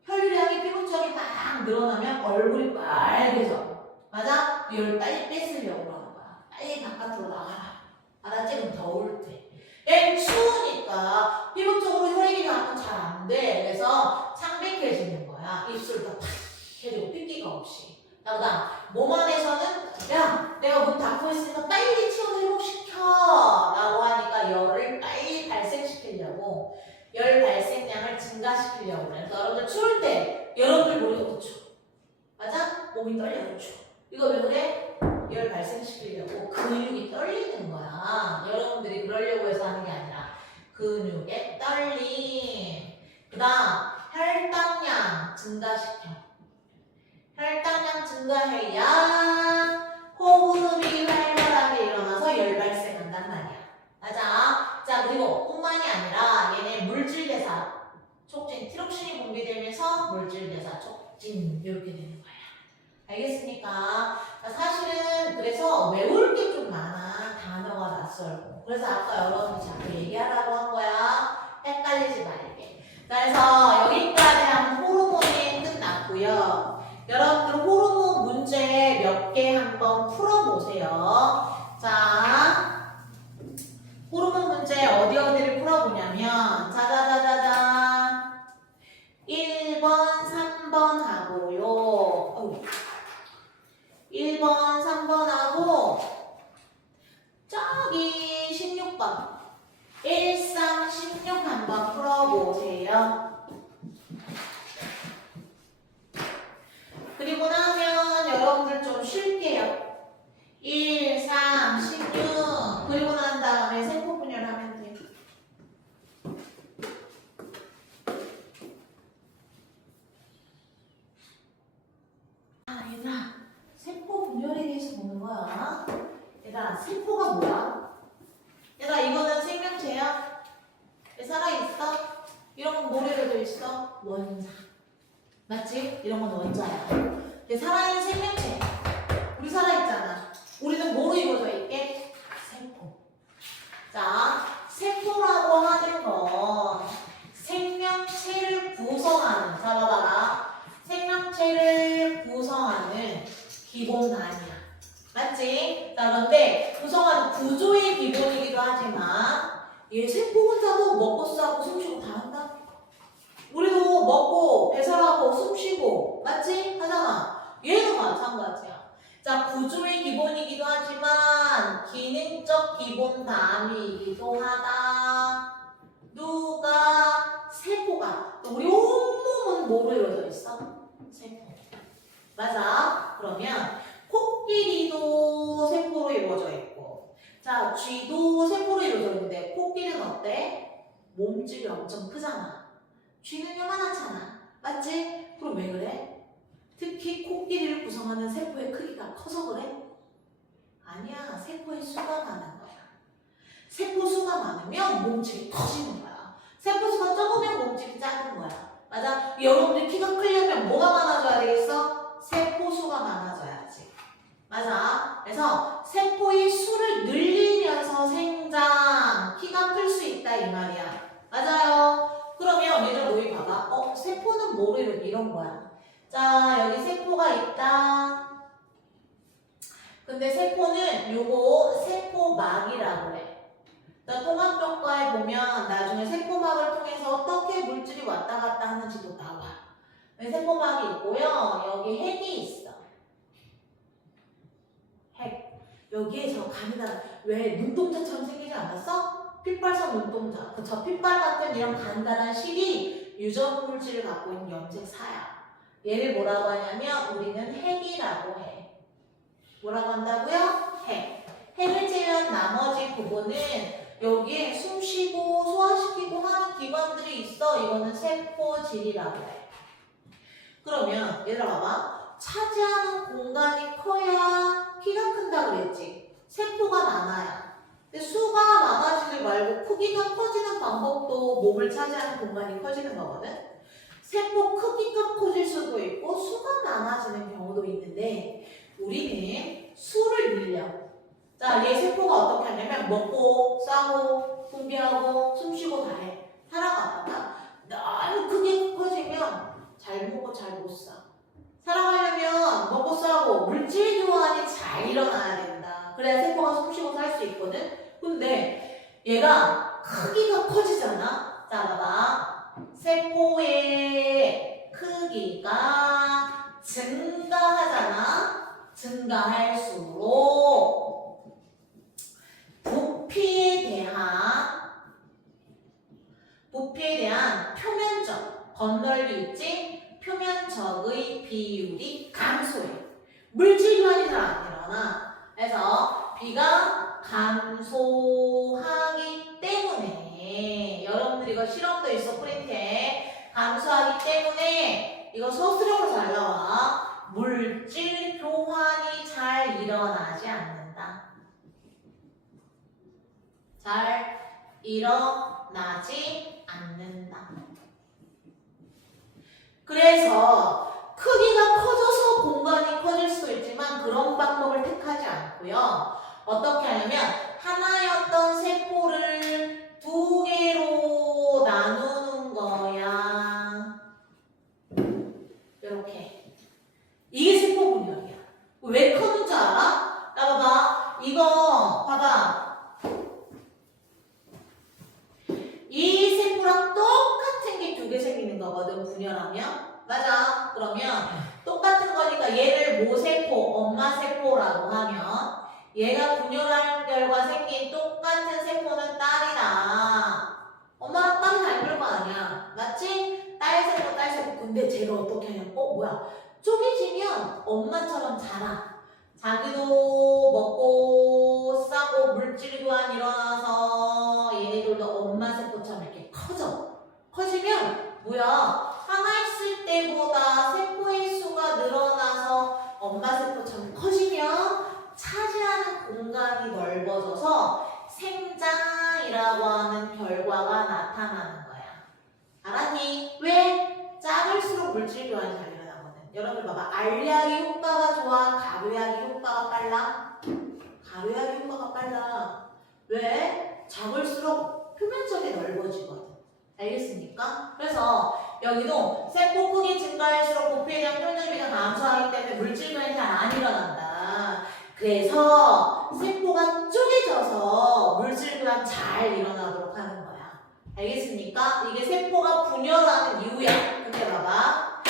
혈류량이 피부 쪽에 막 늘어나면 얼굴이 빨개져. 맞아? 열을 빨리 뺏으려고 하는 거야. 빨리 바깥으로 나가라. 알았지? 그럼 더울 때. 추우니까 피부 쪽으로 혈액이 가면 잘 안 돼. 그래서 창백해지는 거야. 입술도 팍 해주고 핏기가 없이. 그다음 몸 안에서는 야 내가 문 닫고 있으니까 빨리 체온 회복시켜 라고 하니까 열을 빨리 발생시키려고 열 발생량을 증가시키려고 그래. 그래서 여러분들 추울 때 여러분들 머리가 더 추워. 맞아? 몸이 떨려요. 추워. 이거 왜 그래? 열 발생시키려고 근육이 떨리는 거야. 여러분들이 그러려고 해서 하는 게 아니라 근육의 떨림. 그 다음 혈당량 증가시켜. 혈당량 증가해야 호흡이 활발하게 일어나서 열 발생한단 말이야. 맞아? 자, 그리고 뿐만이 아니라 얘네 물질 대사 촉진, 티록신이 분비되면서 물질 대사 촉진 이렇게 되는 거야. 알겠습니까? 자, 사실은 그래서 외울 게 좀 많아. 단어가 낯설고. 그래서 아까 여러분이 자꾸 얘기하라고 한 거야. 헷갈리지 말게. 그래서 여기까지 하면 호르몬이 끝났고요. 여러분들 호르몬 문제 세포가 뭐야? 얘들아, 이거는 생명체야? 얘 살아있어? 이런 건 뭐로 이루어져 있어? 원자. 맞지? 이런 건 원자야. 얘 살아있는 생명체. 우리 살아있잖아. 우리는 뭐로 이루어져 있게? 세포. 자, 세포라고 하는 건 생명체를 구성하는, 잡아봐라. 생명체를 구성하는 기본 단위야. 맞지? 자, 그런데 구성하는 구조의 기본이기도 하지만 얘 세포 혼자도 먹고 싸고 숨쉬고 다 한다. 우리도 먹고 배설하고 숨쉬고 맞지? 하잖아. 얘도 마찬가지야. 자, 구조의 기본이기도 하지만 기능적 기본 단위이기도 하다. 누가? 세포가. 우리 온몸은 뭐로 이루어져 있어? 세포. 맞아. 그러면 코끼리도 세포로 이루어져 있고, 자, 쥐도 세포로 이루어져 있는데 코끼리는 어때? 몸집이 엄청 크잖아. 쥐는 요만하잖아. 맞지? 그럼 왜 그래? 특히 코끼리를 구성하는 세포의 크기가 커서 그래? 아니야. 세포의 수가 많은 거야. 세포 수가 많으면 몸집이 커지는 거야. 세포 수가 적으면 몸집이 작은 거야. 맞아? 여러분들 키가 크려면 뭐가 많아져야 되겠어? 세포 수가 많아져야지. 맞아? 그래서 세포의 수를 늘리면서 생장, 키가 클 수 있다 이 말이야. 맞아요? 그러면 얘들아 너희 봐봐. 세포는 뭐로 이런 거야. 자, 여기 세포가 있다. 근데 세포는 요거 세포막이라고 해. 자, 통합교과에 보면 나중에 세포막을 통해서 어떻게 물질이 왔다 갔다 하는지도 나와. 세포막이 있고요. 여기 핵이 있어. 핵. 여기에 저 가느다란, 왜 눈동자처럼 생기지 않았어? 핏발성 눈동자. 저 핏발 같은 이런 간단한 실이 유전 물질을 갖고 있는 염색사야. 얘를 뭐라고 하냐면 우리는 핵이라고 해. 뭐라고 한다고요? 핵. 핵을 제외한 나머지 부분은 여기에 숨쉬고 소화시키고 하는 기관들이 있어. 이거는 세포질이라고 해. 그러면 얘들아 봐봐. 차지하는 공간이 커야 키가 큰다 그랬지. 세포가 많아야. 근데 수가 많아지지 말고 크기가 커지는 방법도 몸을 차지하는 공간이 커지는 거거든. 세포 크기가 커질 수도 있고 수가 많아지는 경우도 있는데 우리는 수를 늘려. 자, 얘 세포가 어떻게 하냐면 먹고 싸고 분비하고 숨쉬고 다 해. 살아가다가 너무 크게 커지면 잘 먹고 잘 못 사. 살아가려면 먹고 싸고 물질 교환이 잘 일어나야 된다. 그래야 세포가 숨쉬고 살 수 있거든. 근데 얘가 크기가 커지잖아. 자, 봐봐. 세포의 크기가 증가하잖아. 증가할수록 부피에 대한 표면적 건널비 있지? 표면적의 비율이 감소해. 물질 교환이 잘 안 일어나. 그래서 비가 감소하기 때문에 여러분들 이거 실험도 있어 프린트에. 감소하기 때문에 이거 서술형으로 잘 나와. 물질 교환이 잘 일어나지 않는다. 잘 일어나지 않는다. 그래서 크기가 커져서 공간이 커질 수 있지만 그런 방법을 택하지 않고요. 어떻게 하냐면 하나였던 세포를 두 개로 나누는 거야. 이렇게. 이게 세포 분열이야. 왜 커는 줄 알아? 나 봐봐. 이거 봐봐. 이 세포랑 똑같은 게 두 개 생기는 거거든, 분열하면. 맞아. 그러면 똑같은 거니까 얘를 모세포, 엄마세포라고 하면 얘가 분열한 결과 생긴 똑같은 세포는 딸이다. 엄마랑 딸이 닮을 거 아니야. 맞지? 딸세포, 딸세포. 근데 쟤가 어떻게 하냐면, 뭐야. 쪼개지면 엄마처럼 자라. 자기도 먹고 싸고 물질 교환 일어나서 얘네들도 엄마 세포처럼 이렇게 커져. 커지면 뭐야? 하나 있을 때보다 세포의 수가 늘어나서 엄마 세포처럼 커지면 차지하는 공간 공간이 넓어져서 생장이라고 하는 결과가 나타나는 거야. 알았니? 왜? 작을수록 물질 교환이 잘 일어나거든. 여러분 봐봐. 알약이 효과가 좋아? 가루약이 효과가 빨라? 가루약이 효과가 빨라. 왜? 작을수록 표면적이 넓어지거든. 알겠습니까? 그래서 여기도 세포 크기 증가할수록 부피에 대한 표현비가 감소하기 때문에 물질 교환이 잘 안 일어난다. 그래서 세포가 쪼개져서 물질 교환 잘 일어나도록 하는 거야. 알겠습니까? 이게 세포가 분열하는 이유야. 근데 봐봐.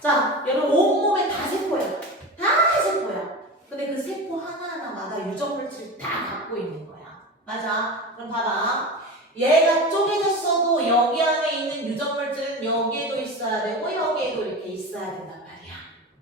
자, 여러분 온몸에 다 세포야. 다 세포야. 근데 그 세포 하나하나마다 유전물질 다 갖고 있는 거야. 맞아? 그럼 봐봐. 얘가 쪼개졌어도 여기 안에 있는 유전물질은 여기에도 있어야 되고 여기에도 이렇게 있어야 된단 말이야.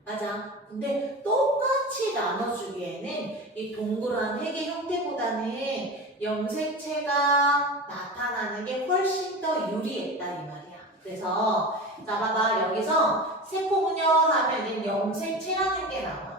맞아? 근데 똑같이 나눠주기에는 이 동그란 회계 형태보다는 염색체가 나타나는 게 훨씬 더 유리했다 이 말이야. 그래서 자 봐봐 여기서 세포 분열하면 염색체라는 게 나와.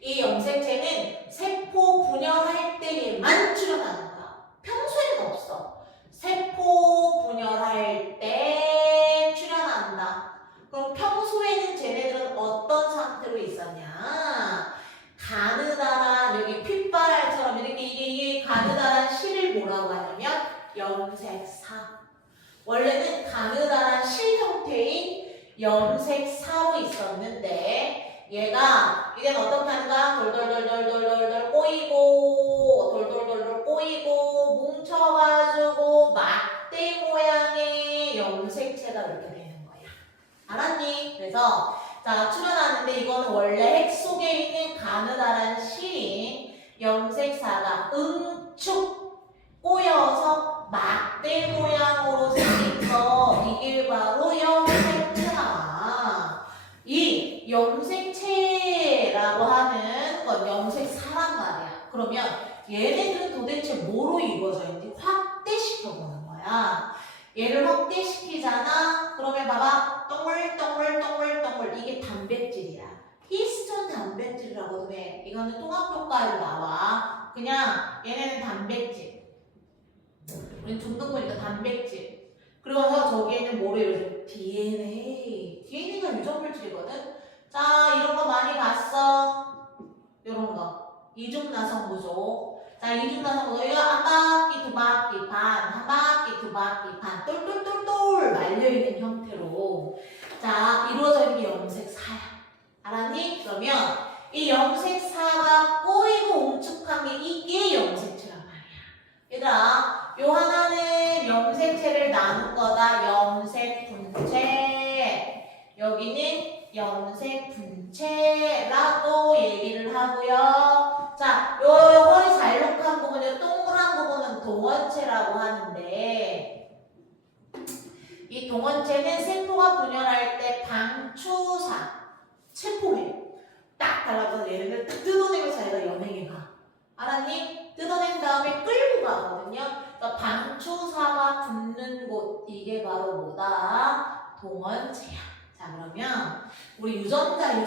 이 염색체는 세포 분열할 때에만 출현하는 거야. 평소에는 없어. 세포 분열할 때 출현한다. 그럼 평소에는 쟤네들은 어떤 상태로 있었냐? 가느다란 여기 핏발처럼 이렇게 이게 가느다란 실을 뭐라고 하냐면 염색사. 원래는 가느다란 실 형태인 염색사로 있었는데 얘가 이젠 어떻게 하는가? 돌돌돌돌돌돌 꼬이고 돌돌돌돌 꼬이고 뭉쳐가지고 막대 모양의 염색체가 이렇게 되는 거야. 알았니? 그래서 자 출현하는데 이거는 원래 핵 속에 있는 가느다란 실인 염색사가 응축 꼬여서 막대 모양으로 생긴 거 이게 바로 염색체다. 이 염색체라고 하는 건 염색사란 말이야. 그러면 얘네들은 도대체 뭐로 이루어져 있는지 확대시켜보는 거야. 얘를 확대시키잖아. 그러면 봐봐. 동글동글동글동글 이게 단백질이야. 히스톤 단백질이라고 해. 이거는 통합효과로 나와. 그냥 얘네는 단백질. 우리 둥둥 보니까 단백질. 그러면서 저기에는 뭐로 이루어져? DNA. DNA가 유전물질이거든. 자, 이런 거 많이 봤어. 이런 거. 이중나선 구조. 자, 이중나선 구조. 이거 한 바퀴, 두 바퀴 반, 한 바퀴, 두 바퀴 반, 똘똘똘똘 말려있는 형태로. 자, 이루어져 있는 게 염색사야. 알았니? 그러면 이 염색사가 꼬이고 웅축한 게 이게 염색체란 말이야. 얘들아, 요 하나는 염색체를 나눈 거다. 염색분체. 여기는 염색분체라고 얘기를 하고요. 자, 요 허리 잘록한 부분, 동그란 부분은 동원체라고 하는데 이 동원체는 세포가 분열할 때 방추사, 체포해. 딱 달라붙어서 얘네들 뜯어내면서 자기가 연행해 가. 알았니? 뜯어낸 다음에 끌고 가거든요. 그러니까 방추사가 붙는 곳, 이게 바로 뭐다? 동원체야. 자, 그러면 우리 유전자라고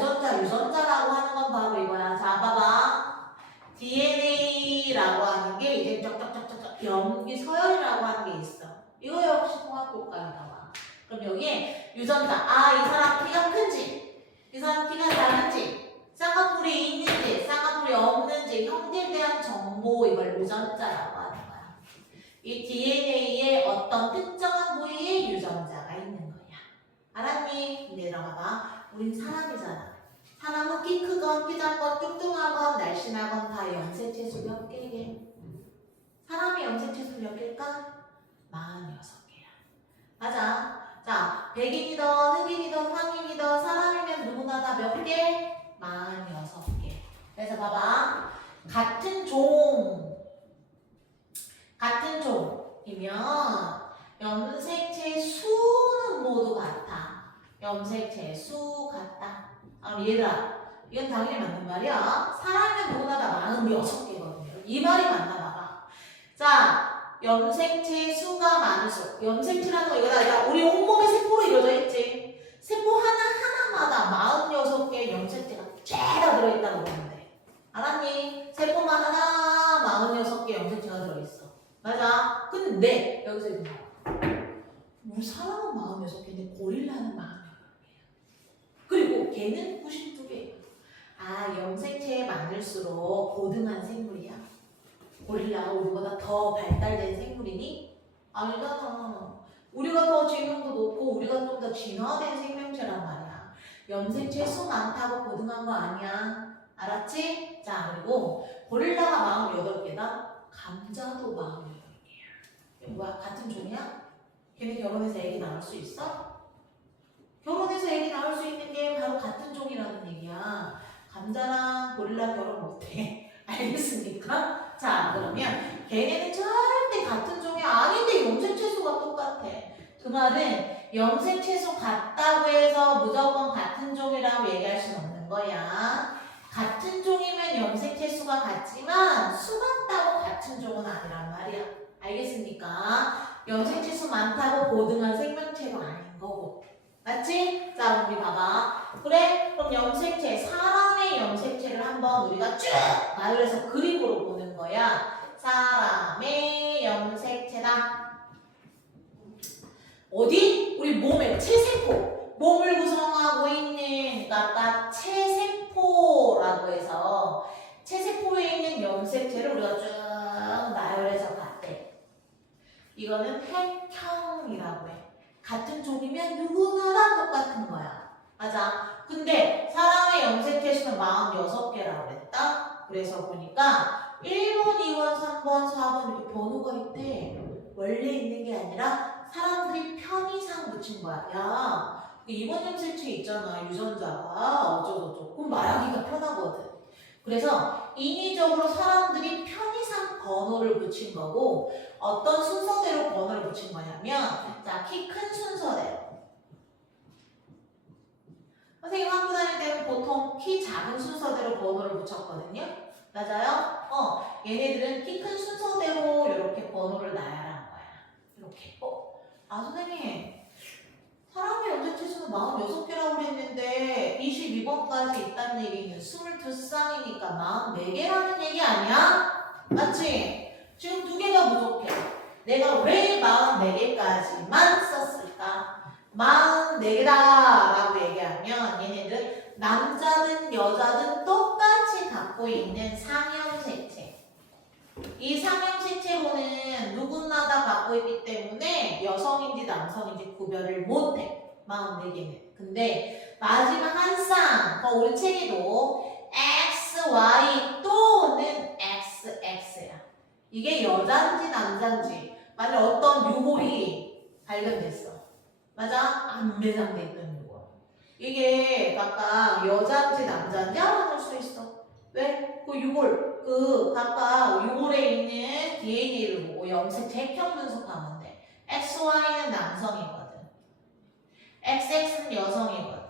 하는 건 바로 이거야. 자, 봐봐. DNA라고 하는 게 이제 쩍쩍쩍쩍 염기 서열이라고 하는 게 있어. 이거 역시 통합효과에 나와. 그럼 여기에 유전자, 아, 이 사람 키가 큰지, 이 사람 키가 작은지, 쌍꺼풀이 있는지, 쌍꺼풀이 없는지, 형태에 대한 정보, 이걸 유전자라고 하는 거야. 이 DNA에 어떤 특정한 부위에 유전자가 있는 거야. 알았니? 근데 들어봐봐. 우린 사람이잖아. 사람은 키 크건 키 작건 뚱뚱하건 날씬하건 다 염색체수 몇 개게? 사람의 염색체수 몇 개일까? 46개야. 맞아. 자, 백인이든 흑인이든 황인이든 사람이면 누구나 다 몇 개? 46개. 그래서 봐봐. 같은 종이면 염색체 수는 모두 같아. 염색체 수 같다. 아, 얘들아, 이건 당연히 맞는 말이야. 사람은 누구나 다 46개거든요. 이 말이 맞나 봐봐. 자, 염색체 수가 많을수록, 염색체라는 거 이거다. 야, 우리 온몸에 세포로 이루어져 있지. 세포 하나하나마다 46개의 염색체가 쫙 들어있다고 보면 돼. 알았니? 세포 걔는 92개. 아, 염색체에 많을수록 고등한 생물이야. 고릴라가 우리보다 더 발달된 생물이니? 아니잖아. 우리가 더 지능도 높고 우리가 좀 더 진화된 생명체란 말이야. 염색체 수 많다고 고등한 거 아니야. 알았지? 자, 그리고 고릴라가 48개다. 감자도 48개야. 뭐야? 같은 종이야? 걔네 결혼해서 애기 낳을 수 있어? 결혼해서 애기 낳을 수 있는 게 바로 같은 종이라는 얘기야. 감자랑 고릴라 결혼 못해. 알겠습니까? 자, 그러면 걔네는 절대 같은 종이 아닌데 염색체수가 똑같아. 그 말은 염색체수 같다고 해서 무조건 같은 종이라고 얘기할 수는 없는 거야. 같은 종이면 염색체수가 같지만 수 같다고 같은 종은 아니란 말이야. 알겠습니까? 염색체수 많다고 고등한 생명체도 아닌 거고. 맞지? 자, 우리 봐봐. 그래? 그럼 염색체, 사람의 염색체를 한번 우리가 쭉 나열해서 그림으로 보는 거야. 사람의 염색체다. 어디? 우리 몸의 체세포. 몸을 구성하고 있는, 그러니까 체세포라고 해서 체세포에 있는 염색체를 우리가 쭉 나열해서 봤대. 이거는 핵형이라고 해. 같은 종이면 누구나 다 똑같은 거야. 맞아. 근데 사람의 염색체 수는 46개라고 그랬다. 그래서 보니까 1번, 2번, 3번, 4번 이렇게 번호가 있대. 원래 있는 게 아니라 사람들이 편의상 붙인 거야. 야, 이번 염색체 있잖아. 유전자가 어쩌고저쩌고. 그럼 말하기가 편하거든. 그래서 인위적으로 사람들이 편의상 번호를 붙인 거고 어떤 순서대로 번호를 붙인 거냐면 자, 키 큰 순서대로. 선생님 학교 다닐 때는 보통 키 작은 순서대로 번호를 붙였거든요. 맞아요? 얘네들은 키 큰 순서대로 이렇게 번호를 나열한 거야. 이렇게. 선생님. 사람의 염색체수는 46개라고 그랬는데 22번까지 있다는 얘기는 22쌍이니까 44개라는 얘기 아니야? 맞지? 지금 2개가 부족해. 내가 왜 44개까지만 썼을까? 44개다 라고 얘기하면 얘네들 남자든 여자든 똑같이 갖고 있는 상형색체. 이 상형색체로는 누구나 다 갖고 있기 때문에 여성인지 남성인지 구별을 못해. 44개는. 근데 마지막 한 쌍, 우리 책에도 XY 또는 XX야. 이게 여잔지 남잔지 만약 어떤 유골이 발견됐어. 맞아? 안 매장돼 있던 유골. 이게 각각 여잔지 남잔지 알아볼 수 있어. 왜? 그 유골, 각각 유골에 있는 DNA를 보고 염색체 핵형 분석하면 돼. XY는 남성이거든. XX는 여성이거든.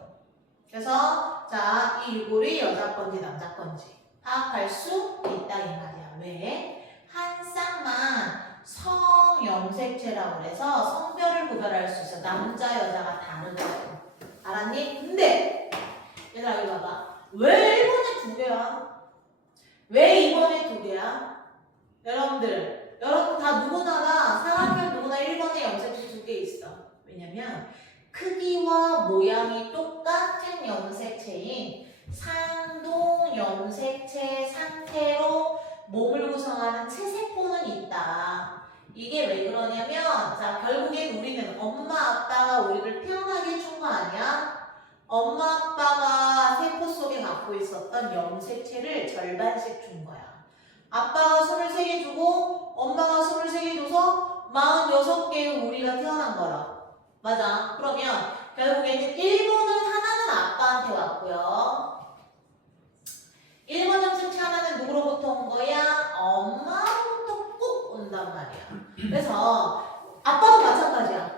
그래서 자, 이 유골이 여자 건지 남자 건지 파악할 수 있다 이 말이야. 왜? 한 쌍만 성염색체라고 해서 성별을 구별할 수 있어. 남자, 여자가 다르거든. 알았니? 근데 얘들아 여기 봐봐. 왜 일본에 2개야? 왜 이번에 2개야? 여러분 다 누구나 다 사람은 누구나 1번에 염색체 2개 있어. 왜냐면 크기와 모양이 똑같은 염색체인 상동 염색체 상태로 몸을 구성하는 체세포는 있다. 이게 왜 그러냐면 자, 결국엔 우리는 엄마 아빠가 우리를 태어나게 해준 거 아니야? 엄마 아빠가 세포 속에 갖고 있었던 염색체를 절반씩 준 거야. 아빠가 23개 주고 엄마가 23개 줘서 46개의 우리가 태어난 거라. 맞아. 그러면 결국에는 1번은 하나는 아빠한테 왔고요. 1번 염색체 하나는 누구로부터 온 거야? 엄마로부터 꼭 온단 말이야. 그래서 아빠도 마찬가지야.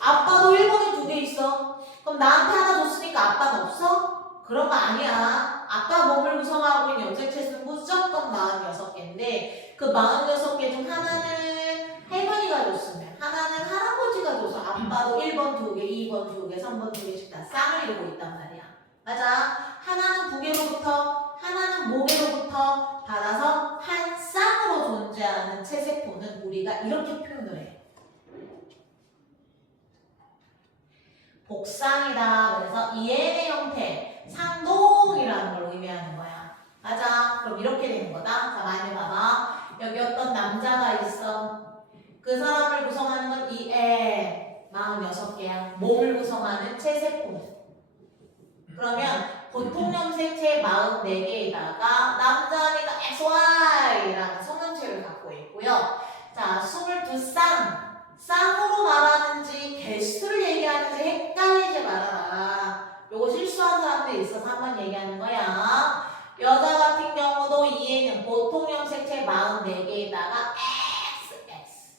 아빠도 1번에 2개 있어. 그럼 나한테 하나 줬으니까 아빠는 없어? 그런 거 아니야. 아빠 몸을 구성하고 있는 염색체 수는 무조건 46개인데 그 46개 중 하나는 할머니가 줬으면 하나는 할아버지가 줘서 아빠도 1번 2개, 2번 2개, 3번 2개씩 다 쌍을 이루고 있단 말이야. 맞아. 하나는 부계로부터 하나는 모계로부터 받아서 한 쌍으로 존재하는 체세포는 우리가 이렇게 표현을 해. 복쌍이다. 그래서 EN의 형태, 상 그 사람을 구성하는 건 이 애 46개야. 몸을 구성하는 체세포는. 그러면 보통 염색체 44개에다가 남자니까 XY라는 성형체를 갖고 있고요. 자, 22쌍. 쌍으로 말하는지 개수를 얘기하는지 헷갈리지 말아라. 요거 실수한 사람들이 있어서 한번 얘기하는 거야. 여자 같은 경우도 이해는 보통 염색체 44개에다가 XX.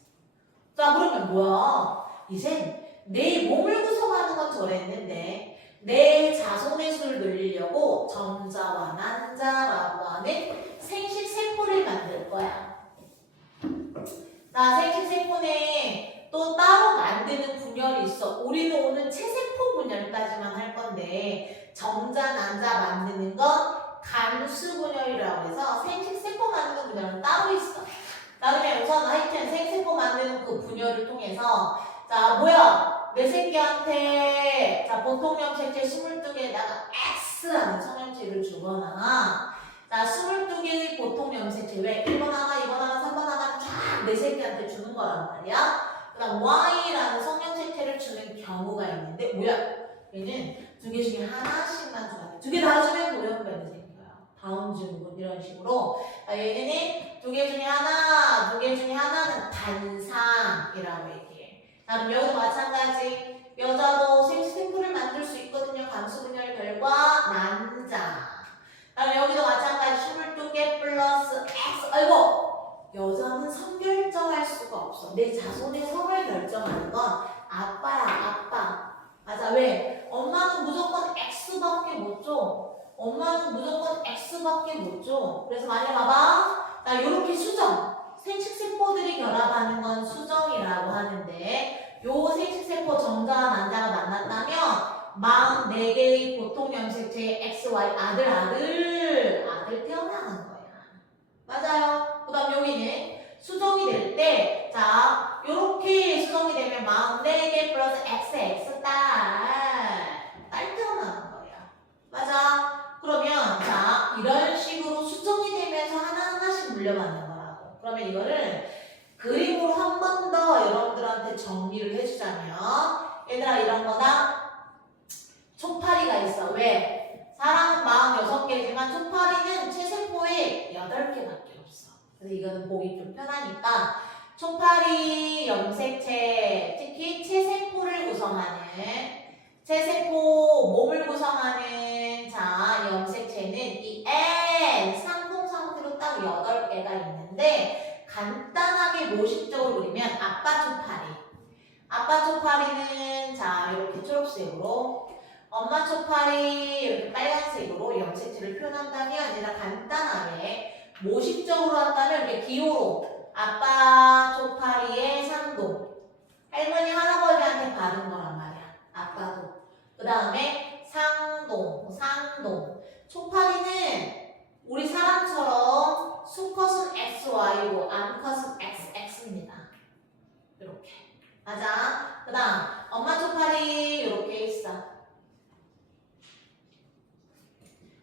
자, 그러면 뭐야? 이젠 내 몸을 구성하는 건 저랬는데 내 자손의 수를 늘리려고 정자와 난자라고 하는 생식세포를 만들 거야. 자, 생식세포는 또 따로 만드는 분열이 있어. 우리는 오늘 체세포 분열까지만 할 건데 정자, 난자 만드는 건 간수 분열이라고 해서 생식세포 만드는 분열은 따로 있어. 자, 그러면 우선 하여튼 생세포 만드는 그 분열을 통해서 자, 뭐야? 내 새끼한테 자, 보통 염색체 22개에다가 X라는 성형체를 주거나 자, 22개의 보통 염색체 왜 1번 하나, 2번 하나, 3번 하나 쫙 내 새끼한테 주는 거란 말이야. 그 다음 Y라는 성형색체를 주는 경우가 있는데 뭐야? 얘는 두 개 중에 하나씩만 줘야 돼. 두 개 다 주면 돌연변이 생겨요. 다운 증후군 이런 식으로. 자, 얘는 두 개 중에 하나, 두 개 중에 하나는 단상이라고 얘기해. 자, 그럼 여기도 마찬가지. 여자도 생식세포를 만들 수 있거든요. 간수분열 결과 난자. 그다음에 여기도 마찬가지 22개 플러스 X. 아이고! 여자는 성 결정할 수가 없어. 내 자손의 성을 결정하는 건 아빠야, 아빠. 맞아. 왜? 엄마는 무조건 X밖에 못 줘. 엄마는 무조건 X밖에 못 줘. 그래서 만약 봐봐. 자, 요렇게 수정. 생식세포들이 결합하는 건 수정이라고 하는데 요 생식세포 정자와 난자가 만났다면 44개의 보통 염색체의 XY 아들 태어나는 거야. 맞아요. 그 다음 여기는 수정이 될 때, 자, 요렇게 수정이 되면 44개 플러스 XX 딸 태어나는 거야. 맞아. 그러면, 자, 이런 식으로 수정이 되면서 하나하나씩 물려받는 거라고. 그러면 이거를 그림으로 한 번 더 여러분들한테 정리를 해주자면, 얘들아, 이런 거다. 초파리가 있어. 왜? 사람은 46개지만 초파리는 체세포에 8개밖에 없어. 그래서 이거는 보기 좀 편하니까 초파리 염색체, 특히 체세포를 구성하는 체세포 몸을 구성하는 자 염색체는 이 N 상동 상태로 딱 8개가 있는데 간단하게 모식적으로 그리면 아빠 초파리. 아빠 초파리는 자 이렇게 초록색으로 엄마 초파리 이렇게 빨간색으로 염색체를 표현한다면 얘가 간단하게 모식적으로 한다면 이렇게 기호로 아빠 초파리의 상동 할머니 할아버지한테 받은 거란 말이야. 아빠도 그 다음에 상동 초파리는 우리 사람처럼 수컷은 XY고 암컷은 XX입니다. 이렇게 맞아. 그 다음 엄마 초파리 이렇게 있어.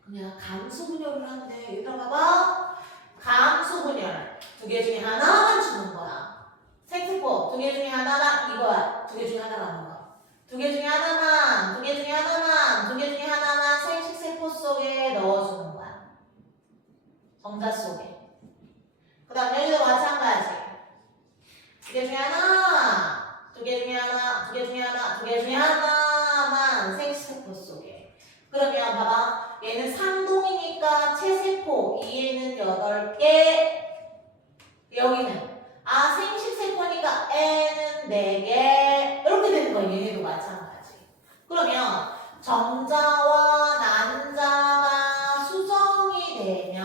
그냥 감수분열을 하는데 얘들아 봐봐. 감수분열 두 개 중에 하나만 주는 거야. 생세포 두 개 중에 하나만 이거야. 두 개 중에 하나라는 거. 두 개 중에 하나만 생식세포 속에 넣어주는 거야. 정자 속에. 그 다음 여기도 마찬가지. 두 개 중에 하나만 생식세포 속에. 그러면 봐봐. 얘는 상동이니까 체세포. 얘는 8개. 여기는 생식세포니까 N은 4개. 이렇게 되는 거야. 얘네도 마찬가지. 그러면 정자와 난자가 수정이 되면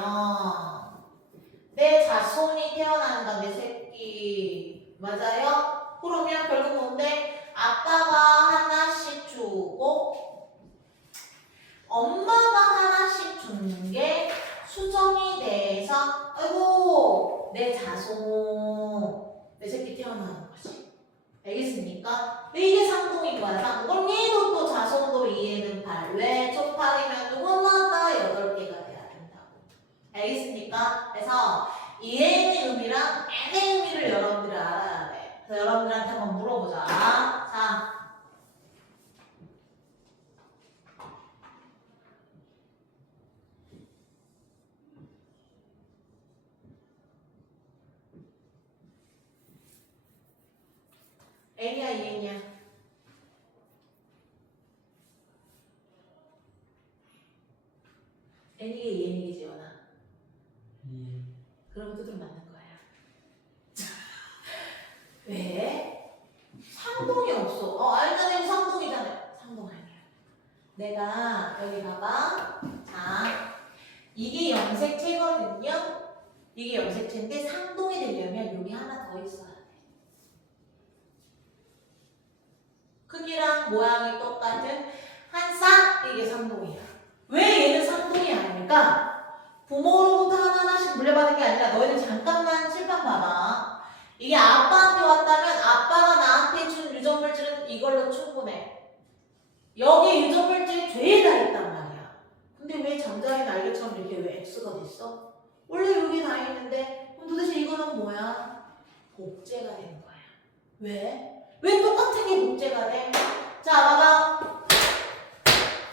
내 자손이 태어나는 건 내 새끼. 맞아요? 그러면 결국 뭔데? 아빠가 하나씩 주고 엄마가 하나씩 주는 게 수정이 돼서 아이고 내 자손 내 새끼 태어나는 거지. 알겠습니까? 이게 상동인 거야. 상동. 그럼 얘도 또 자손도 이해는 발왜 초파리면 누구나 8개가 돼야 된다고. 알겠습니까? 그래서 이해의 의미랑 N의 의미를 여러분들이 알아야 돼. 그래서 여러분들한테 한번 물어보자. 자. A냐, EN이야? N이게 EN이게 지원아. 그럼 두드러 맞는 거야. 왜? 상동이 없어. 알잖아요. 상동이잖아요. 상동 아니야. 내가 여기 봐봐. 자, 이게 염색체거든요. 이게 염색체인데 상동이 되려면 여기 하나 더 있어야 돼. 크기랑 모양이 똑같은 한 쌍 이게 상동이야. 왜 얘는 상동이 아닙니까? 부모로부터 하나하나씩 물려받은 게 아니라 너희들 잠깐만 칠판 봐봐. 이게 아빠한테 왔다면 아빠가 나한테 준 유전물질은 이걸로 충분해. 여기에 유전물질이 죄다 있단 말이야. 근데 왜 잠자리 날개처럼 이렇게 왜 X가 됐어? 원래 여기 다 있는데 그럼 도대체 이거는 뭐야? 복제가 되는 거야. 왜? 왜 똑같은 게 복제가 돼? 자, 봐봐.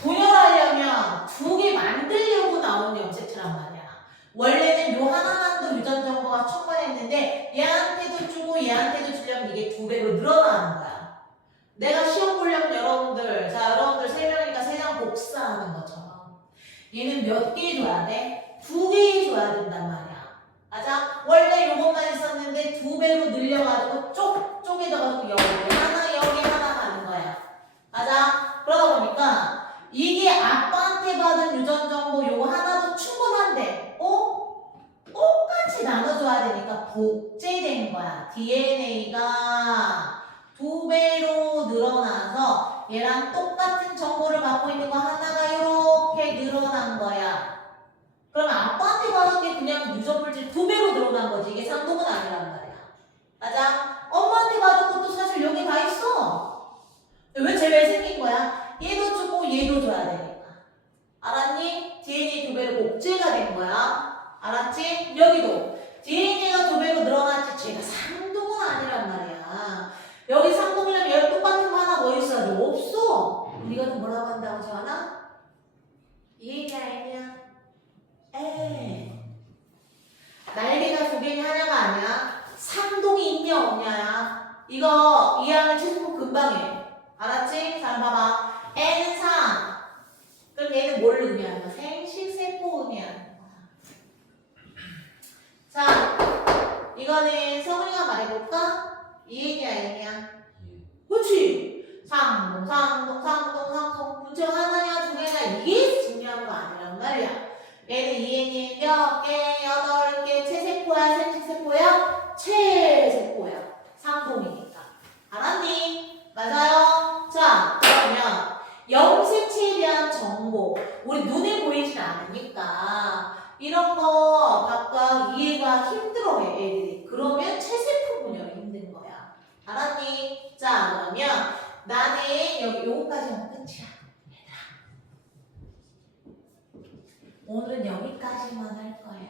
분열하려면 두 개 만들려고 나온 염색체란 말이야. 원래는 요 하나만도 유전 정보가 충분했는데 얘한테도 주고 얘한테도 주려면 이게 두 배로 늘어나는 거야. 내가 시험 보려면 여러분들, 자, 여러분들 3명이니까 3장 복사하는 것처럼 얘는 몇 개 줘야 돼? 2개 줘야 된단 말이야. 맞아? 원래 요것만 있었는데 2배로 늘려가지고 쪼개져가지고 여기 하나 가는 거야. 맞아? 그러다 보니까 이게 아빠한테 받은 유전 정보 요거 하나도 충분한데, 똑같이 나눠줘야 되니까 복제된 거야. DNA가 2배로 늘어나서 얘랑 똑같은 정보를 갖고 있는 거 하나가 이렇게 늘어난 거야. 그러면 아빠한테 받은 게 그냥 유전물질 2배로 늘어난 거지. 이게 상동은 아니란 말이야. 맞아? 엄마한테 받은 것도 사실 여기 다 있어. 왜 쟤 생긴 거야? 얘도 주고 얘도 줘야 되니까. 알았니? DNA 2배로 복제가 된 거야. 알았지? 여기도 DNA가 2배로 늘어났지 쟤가 상동은 아니란 말이야. 여기 상동이라면 얘랑 똑같은 거 하나 뭐 있어야지? 없어. 우리가 또 뭐라고 한다고 지원아? 얘냐 N이야? 날개가 2개냐 하나가 아니야. 상동이 있냐 없냐야. 이거 이해하면 최소한 금방 해. 알았지? 잘 봐봐. N은 상. 그럼 얘는 뭘 의미하는 거야? 생식세포 의미하는 거야. 자, 이거는 성훈이가 말해볼까? 이해냐 N이야? 그렇지. 상동. 문제가 하나냐 2개냐 이게 중요한 거 아니란 말이야. 얘는 EN이 몇 개? 8개. 체세포야? 생식세포야? 체세포야. 상동이니까. 알았니? 맞아요? 자, 그러면 염색체에 대한 정보. 우리 눈에 보이진 않으니까 이런 거 각각 이해가 힘들어해, 애들이. 그러면 체세포 분열이 힘든 거야. 알았니? 자, 그러면 나는 여기 요거까지 하면 끝이야. 오늘은 여기까지만 할 거야.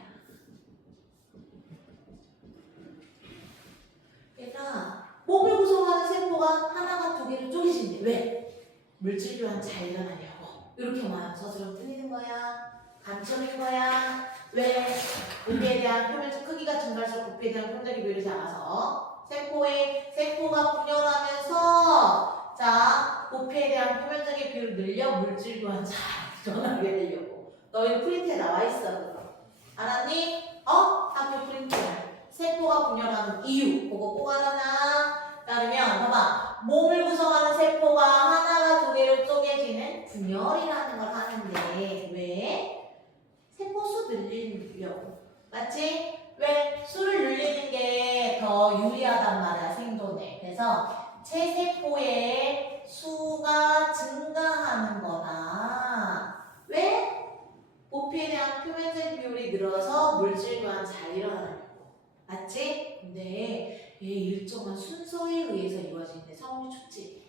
얘들아, 몸을 구성하는 세포가 하나가 2개로 쪼개진대. 왜? 물질 교환 잘 일어나려고. 이렇게만 서술은 틀리는 거야. 감춰낸 거야. 왜? 부피에 대한 표면적 크기가 증가할수록 부피에 대한 표면적인 비율이 작아서 세포가 분열하면서 자, 부피에 대한 표면적인 비율을 늘려 물질 교환 잘 일어나게 하려고. 너희 프린트에 나와 있어, 그거. 알았니? 학교 프린트에. 세포가 분열하는 이유. 그거 꼭 알아놔. 따르면, 봐봐. 몸을 구성하는 세포가 하나가 2개로 쪼개지는 분열이라는 걸 하는데, 왜? 세포 수 늘리려고. 맞지? 왜? 수를 늘리는 게 더 유리하단 말이야, 생존에. 그래서, 체세포의 수가 증가하는 거다. 왜? 부피에 대한 표면적 비율이 늘어서 물질과 잘 일어나려고. 맞지? 근데 얘 일정한 순서에 의해서 이루어지는데 성훈이 좋지?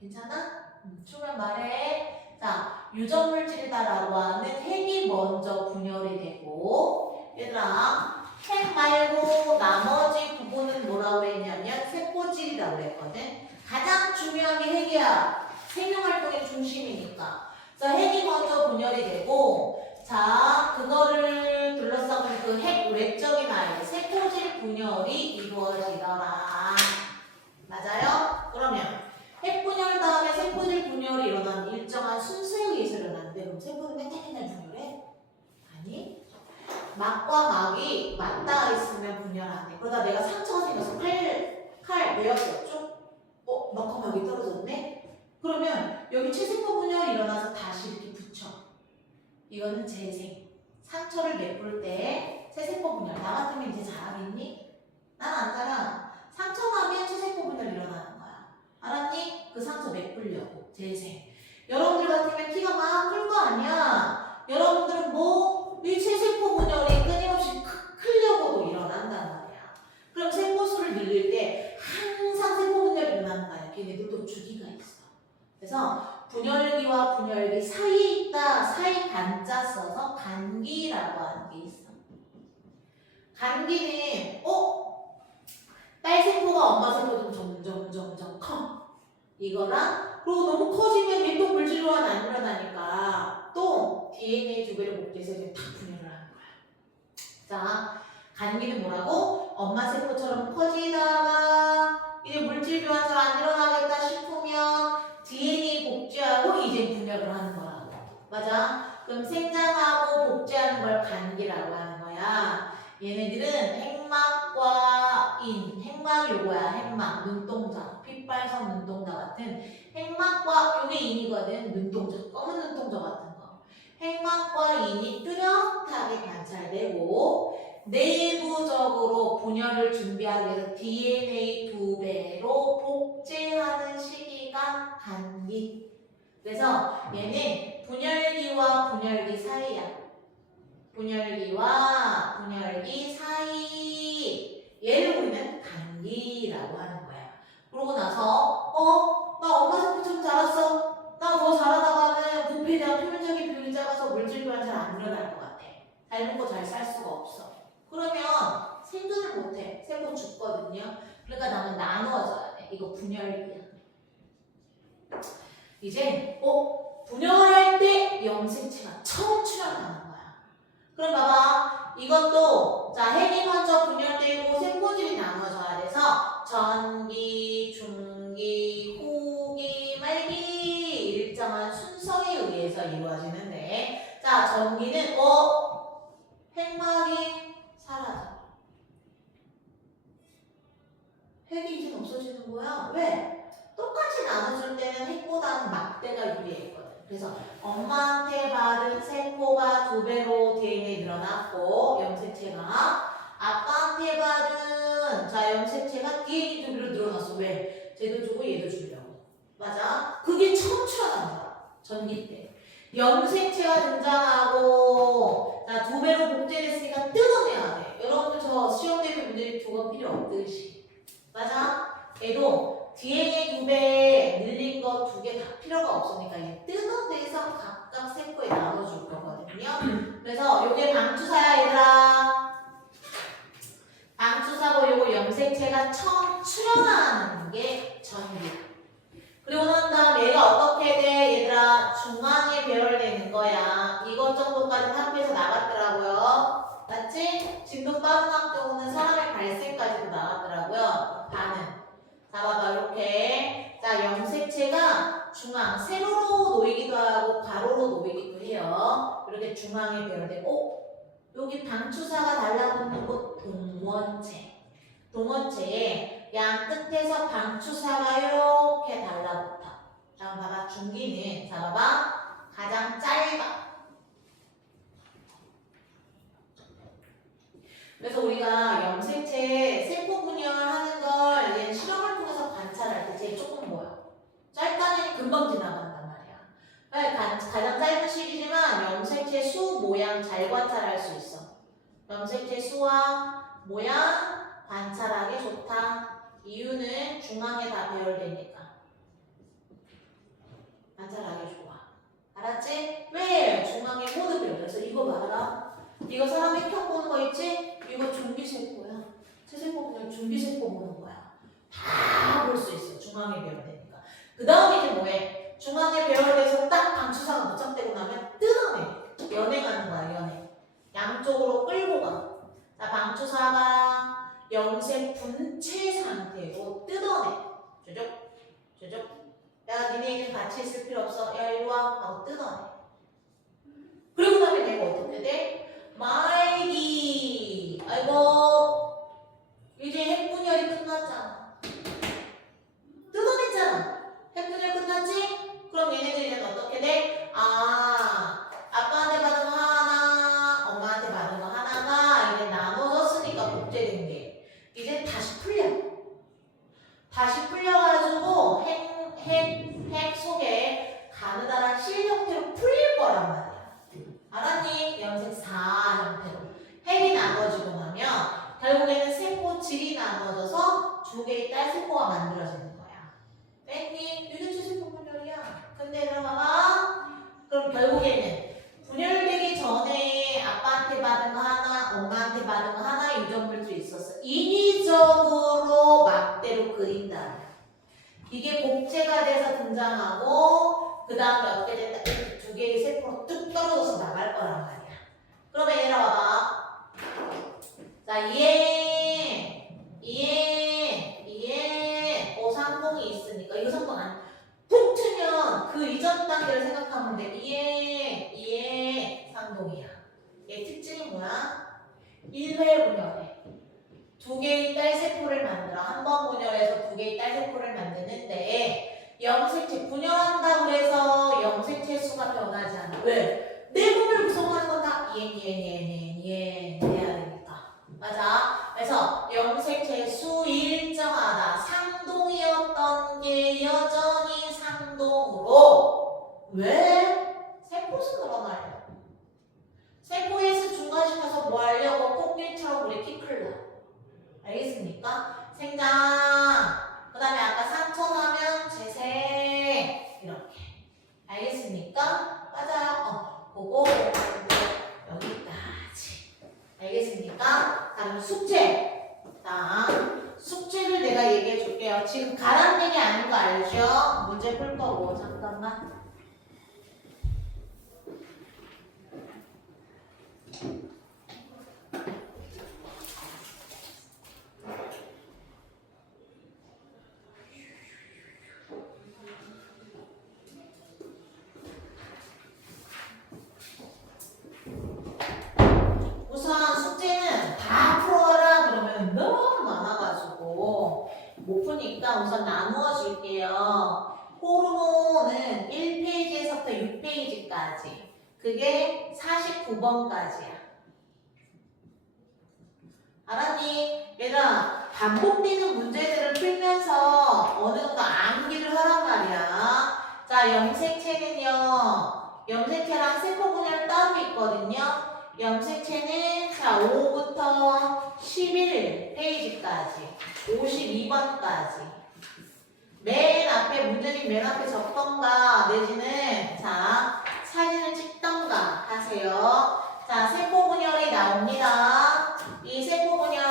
괜찮아? 추면 말해. 자, 유전물질이다라고 하는 핵이 먼저 분열이 되고 얘들아 핵 말고 나머지 부분은 뭐라고 했냐면 세포 세포질이라고 그랬거든. 가장 중요한 게 핵이야. 생명활동의 중심이니까. 그래서 핵이 먼저 분열이 되고, 자, 그거를 둘러싸고 그 핵 외적인 아이, 세포질 분열이 이루어지더라. 맞아요? 그러면 핵 분열 다음에 세포질 분열이 일어나는 일정한 순서에 의해서 일어나는데, 그럼 세포는 맨날 분열해? 아니, 막과 막이 맞닿아 있으면 분열 안 돼. 그러다 내가 상처가 생겨서 칼 내역이었죠? 막과 막이 떨어졌네? 그러면 여기 체세포 분열이 일어나서 다시 이렇게 붙여. 이거는 재생. 상처를 메꿀 때 체세포 분열. 나 같으면 이제 잘하겠니? 난 안 잘하. 상처 나면 체세포 분열 일어나는 거야. 알았니? 그 상처 메꾸려고. 재생. 여러분들 같으면 피가 막 클 거 아니야? 여러분들은 이 체세포 분열이 끊임없이 크려고도 일어난단 말이야. 그럼 세포수를 늘릴 때 항상 세포 분열이 일어나는 거 아니야? 걔네도 또 주기가 있어. 그래서 분열기와 분열기 사이에 있다. 사이 간자 써서 간기라고 하는 게 있어. 간기는 딸세포가 엄마세포 좀 점점 커. 이거랑 그리고 너무 커지면 얘 또 물질 교환 안 일어나니까 또 DNA 두 배를 복제해서 이제 탁 분열을 하는 거야. 자, 간기는 뭐라고? 엄마 세포처럼 커지다가 이제 물질 교환 잘 안 일어나겠다 싶으면 DNA 복제하고 이제 분열을 하는 거라고. 맞아? 그럼 생장하고 복제하는 걸 간기라고 하는 거야. 얘네들은 핵막과 핵막이 요거야. 핵막, 눈동자, 핏발성 눈동자 같은 핵막과 요게 인이거든. 눈동자, 검은 눈동자 같은 거. 핵막과 인이 뚜렷하게 관찰되고 내부적으로 분열을 준비하기 위해서 DNA 두 배로 복제하는 시기가 간기. 그래서 얘는 분열기와 분열기 사이야. 분열기와 분열기 사이. 얘를 우리는 간기라고 하는 거야. 그러고 나서 나 엄마 세포처럼 자랐어. 나 더 자라다가는 부피에 대한 표면적인 비율이 작아서 물질 교환 잘 안 일어날 것 같아. 잘 먹고 잘 살 수가 없어. 그러면 생존을 못해. 세포 죽거든요. 그러니까 나는 나누어져야 돼. 이거 분열기야. 이제 분열할 때 염색체가 처음 출현하는 거야. 그럼 봐봐. 이것도 자 핵이 먼저 분열되고 세포질이 나눠져야 돼서 전기, 중기, 후기, 말기 일정한 순서에 의해서 이루어지는데 자 전기는 핵막이 사라져. 핵이 이제 없어지는 거야. 왜? 똑같이 나눠줄 때는 핵보다는 막대가 유리했거든. 그래서 엄마한테 받은 세포가 두 배로 DNA 늘어났고 염색체가 아빠한테 받은 염색체가 DNA 두 배로 늘어났어. 왜? 쟤도 주고 얘도 주려고. 맞아? 그게 처음 출현한 거야. 전기 때. 염색체가 등장하고 두 배로 복제됐으니까 뜯어내야 돼. 여러분들 저 시험 대비 문제집 두건 필요 없듯이. 맞아? 얘도 DNA 두 배 늘린 거 두 개 다 필요가 없으니까 이제 뜯어내서 각각 세포에 나눠줄 거거든요. 그래서 요게 방추사야 얘들아. 방추사고 요거 염색체가 처음 출현하는 게 전기. 그리고 난 다음 얘가 어떻게 돼? 얘들아 중앙에 배열되는 거야. 이것 정도까지는 학교에서 나갔더라고요. 맞지? 진도 빠른 학교는 사람의 발색까지도 나갔더라고요. 반은. 자 봐봐 이렇게 염색체가 중앙 세로로 놓이기도 하고 가로로 놓이기도 해요. 이렇게 중앙에 배열되고 여기 방추사가 달라붙는 곳 동원체. 동원체에 양 끝에서 방추사가 이렇게 달라붙어. 자 봐봐 중기는 자 봐봐 가장 짧아. 그래서 우리가 염색체 세포 분열하는 걸 얘는 실험을 통해서 관찰할 때 제일 조금 보여. 짧다니 금방 지나간단 말이야. 가장 짧은 시기지만 염색체 수, 모양 잘 관찰할 수 있어. 염색체 수와 모양 관찰하기 좋다. 이유는 중앙에 다 배열되니까. 관찰하기 좋아. 알았지? 왜? 중앙에 모두 배열돼. 그래서 이거 봐라. 이거 사람이 펴 보는 거 있지? 이거 중기세포야. 체세포 그냥 중기세포 보는 거야. 다 그 다음에 이제 뭐해? 중앙에 배열돼서 딱 방추사가 도착되고 나면 뜯어내. 연행하는 거야, 연행. 양쪽으로 끌고 가. 자, 방추사가 염색 분체 상태로 뜯어내. 조적. 야, 니네 이제 같이 있을 필요 없어. 야, 일로 와. 하고 뜯어내. 그리고 나면 내가 어떻게 돼? 말기. 아이고, 이제 핵분열이 끝났잖아. 뜯어냈잖아. 핵분열 끝났지? 그럼 얘네들이 이제 어떻게 돼? 아, 아빠한테 받은 거 하나, 엄마한테 받은 거 하나가 이제 나눠졌으니까 복제된 게 이제 다시 풀려. 다시 풀려가지고 핵 속에 가느다란 실 형태로 풀릴 거란 말이야. 알았니? 염색 4 형태로. 핵이 나눠지고 나면 결국에는 세포질이 나눠져서 두 개의 딸세포가 만들어지는 거야. 뺐니? 이게 최세포 분열이야. 근데 들어봐봐. 그럼 결국에는 분열되기 전에 아빠한테 받은 거 하나, 엄마한테 받은 거 하나 유전물들이 있었어. 인위적으로 막대로 그린다. 이게 복제가 돼서 등장하고 그 다음에 어떻게 된다? 두 개의 세포로 뚝 떨어져서 나갈 거란 말이야. 그러면 얘들아 봐봐. 자, 상동이 있으니까 이거 상동 안 푹 트면 그 이전 단계를 생각하면 돼. 상동이야. 얘 특징이 뭐야? 1회 분열해. 두 개의 딸세포를 만들어. 한 번 분열해서 두 개의 딸세포를 만드는데 염색체 분열한다고 해서 염색체 수가 변하지 않아. 왜? 내 몸을 구성하는 건 다 해야 되니까. 맞아. 그래서 염색체 수 일정하다. 상동이었던 게 여전히 상동으로. 왜? 세포수 늘어나려. 세포의 수 중간시켜서 뭐 하려고? 꽃길처럼 우리 키 클러. 알겠습니까? 생장. 그 다음에 아까 상처나면 재생. 이렇게. 알겠습니까? 맞아요. 그거 여기까지. 알겠습니까? 다음 숙제. 자, 숙제를 내가 얘기해 줄게요. 지금 가라앉는 게 아닌 거 알죠? 문제 풀 거고. 잠깐만. 우선 숙제는 다 풀어라 그러면 너무 많아가지고 못 푸니까 우선 나누어 줄게요. 호르몬은 1페이지에서부터 6페이지까지. 그게 49번까지야. 알았니? 얘들아, 반복되는 문제들을 풀면서 어느 정도 암기를 하란 말이야. 자, 염색체는요. 염색체랑 세포 분열 따로 있거든요. 염색체는 자 5부터 11페이지까지 52번까지 맨 앞에 문제집 맨 앞에 적던가 내지는 자 사진을 찍던가 하세요. 자 세포 분열이 나옵니다. 이 세포 분열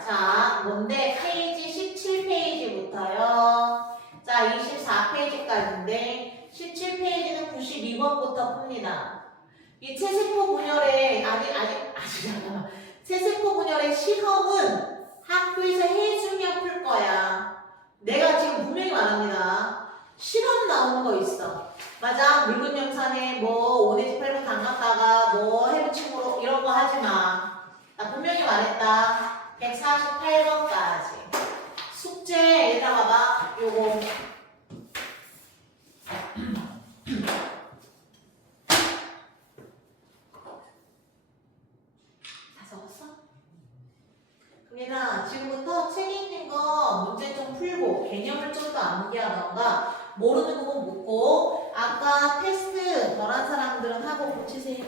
자 뭔데 페이지 17페이지부터요. 자 24페이지까지인데 17페이지는 92번부터 풉니다. 이 체세포 분열의 잠깐만. 체세포 분열의 실험은 학교에서 해주면 풀 거야. 내가 지금 분명히 말합니다. 실험 나오는 거 있어. 맞아. 묽은 염산에 뭐 5내지 8분 담갔다가 뭐 해부침으로 이런 거 하지 마. 나 분명히 말했다. 148번까지. 숙제 얘들아 봐봐. 요거. 얘들아 지금부터 책에 있는 거 문제 좀 풀고 개념을 좀 더 암기하던가 모르는 부분 묻고 아까 테스트 덜한 사람들은 하고 고치세요.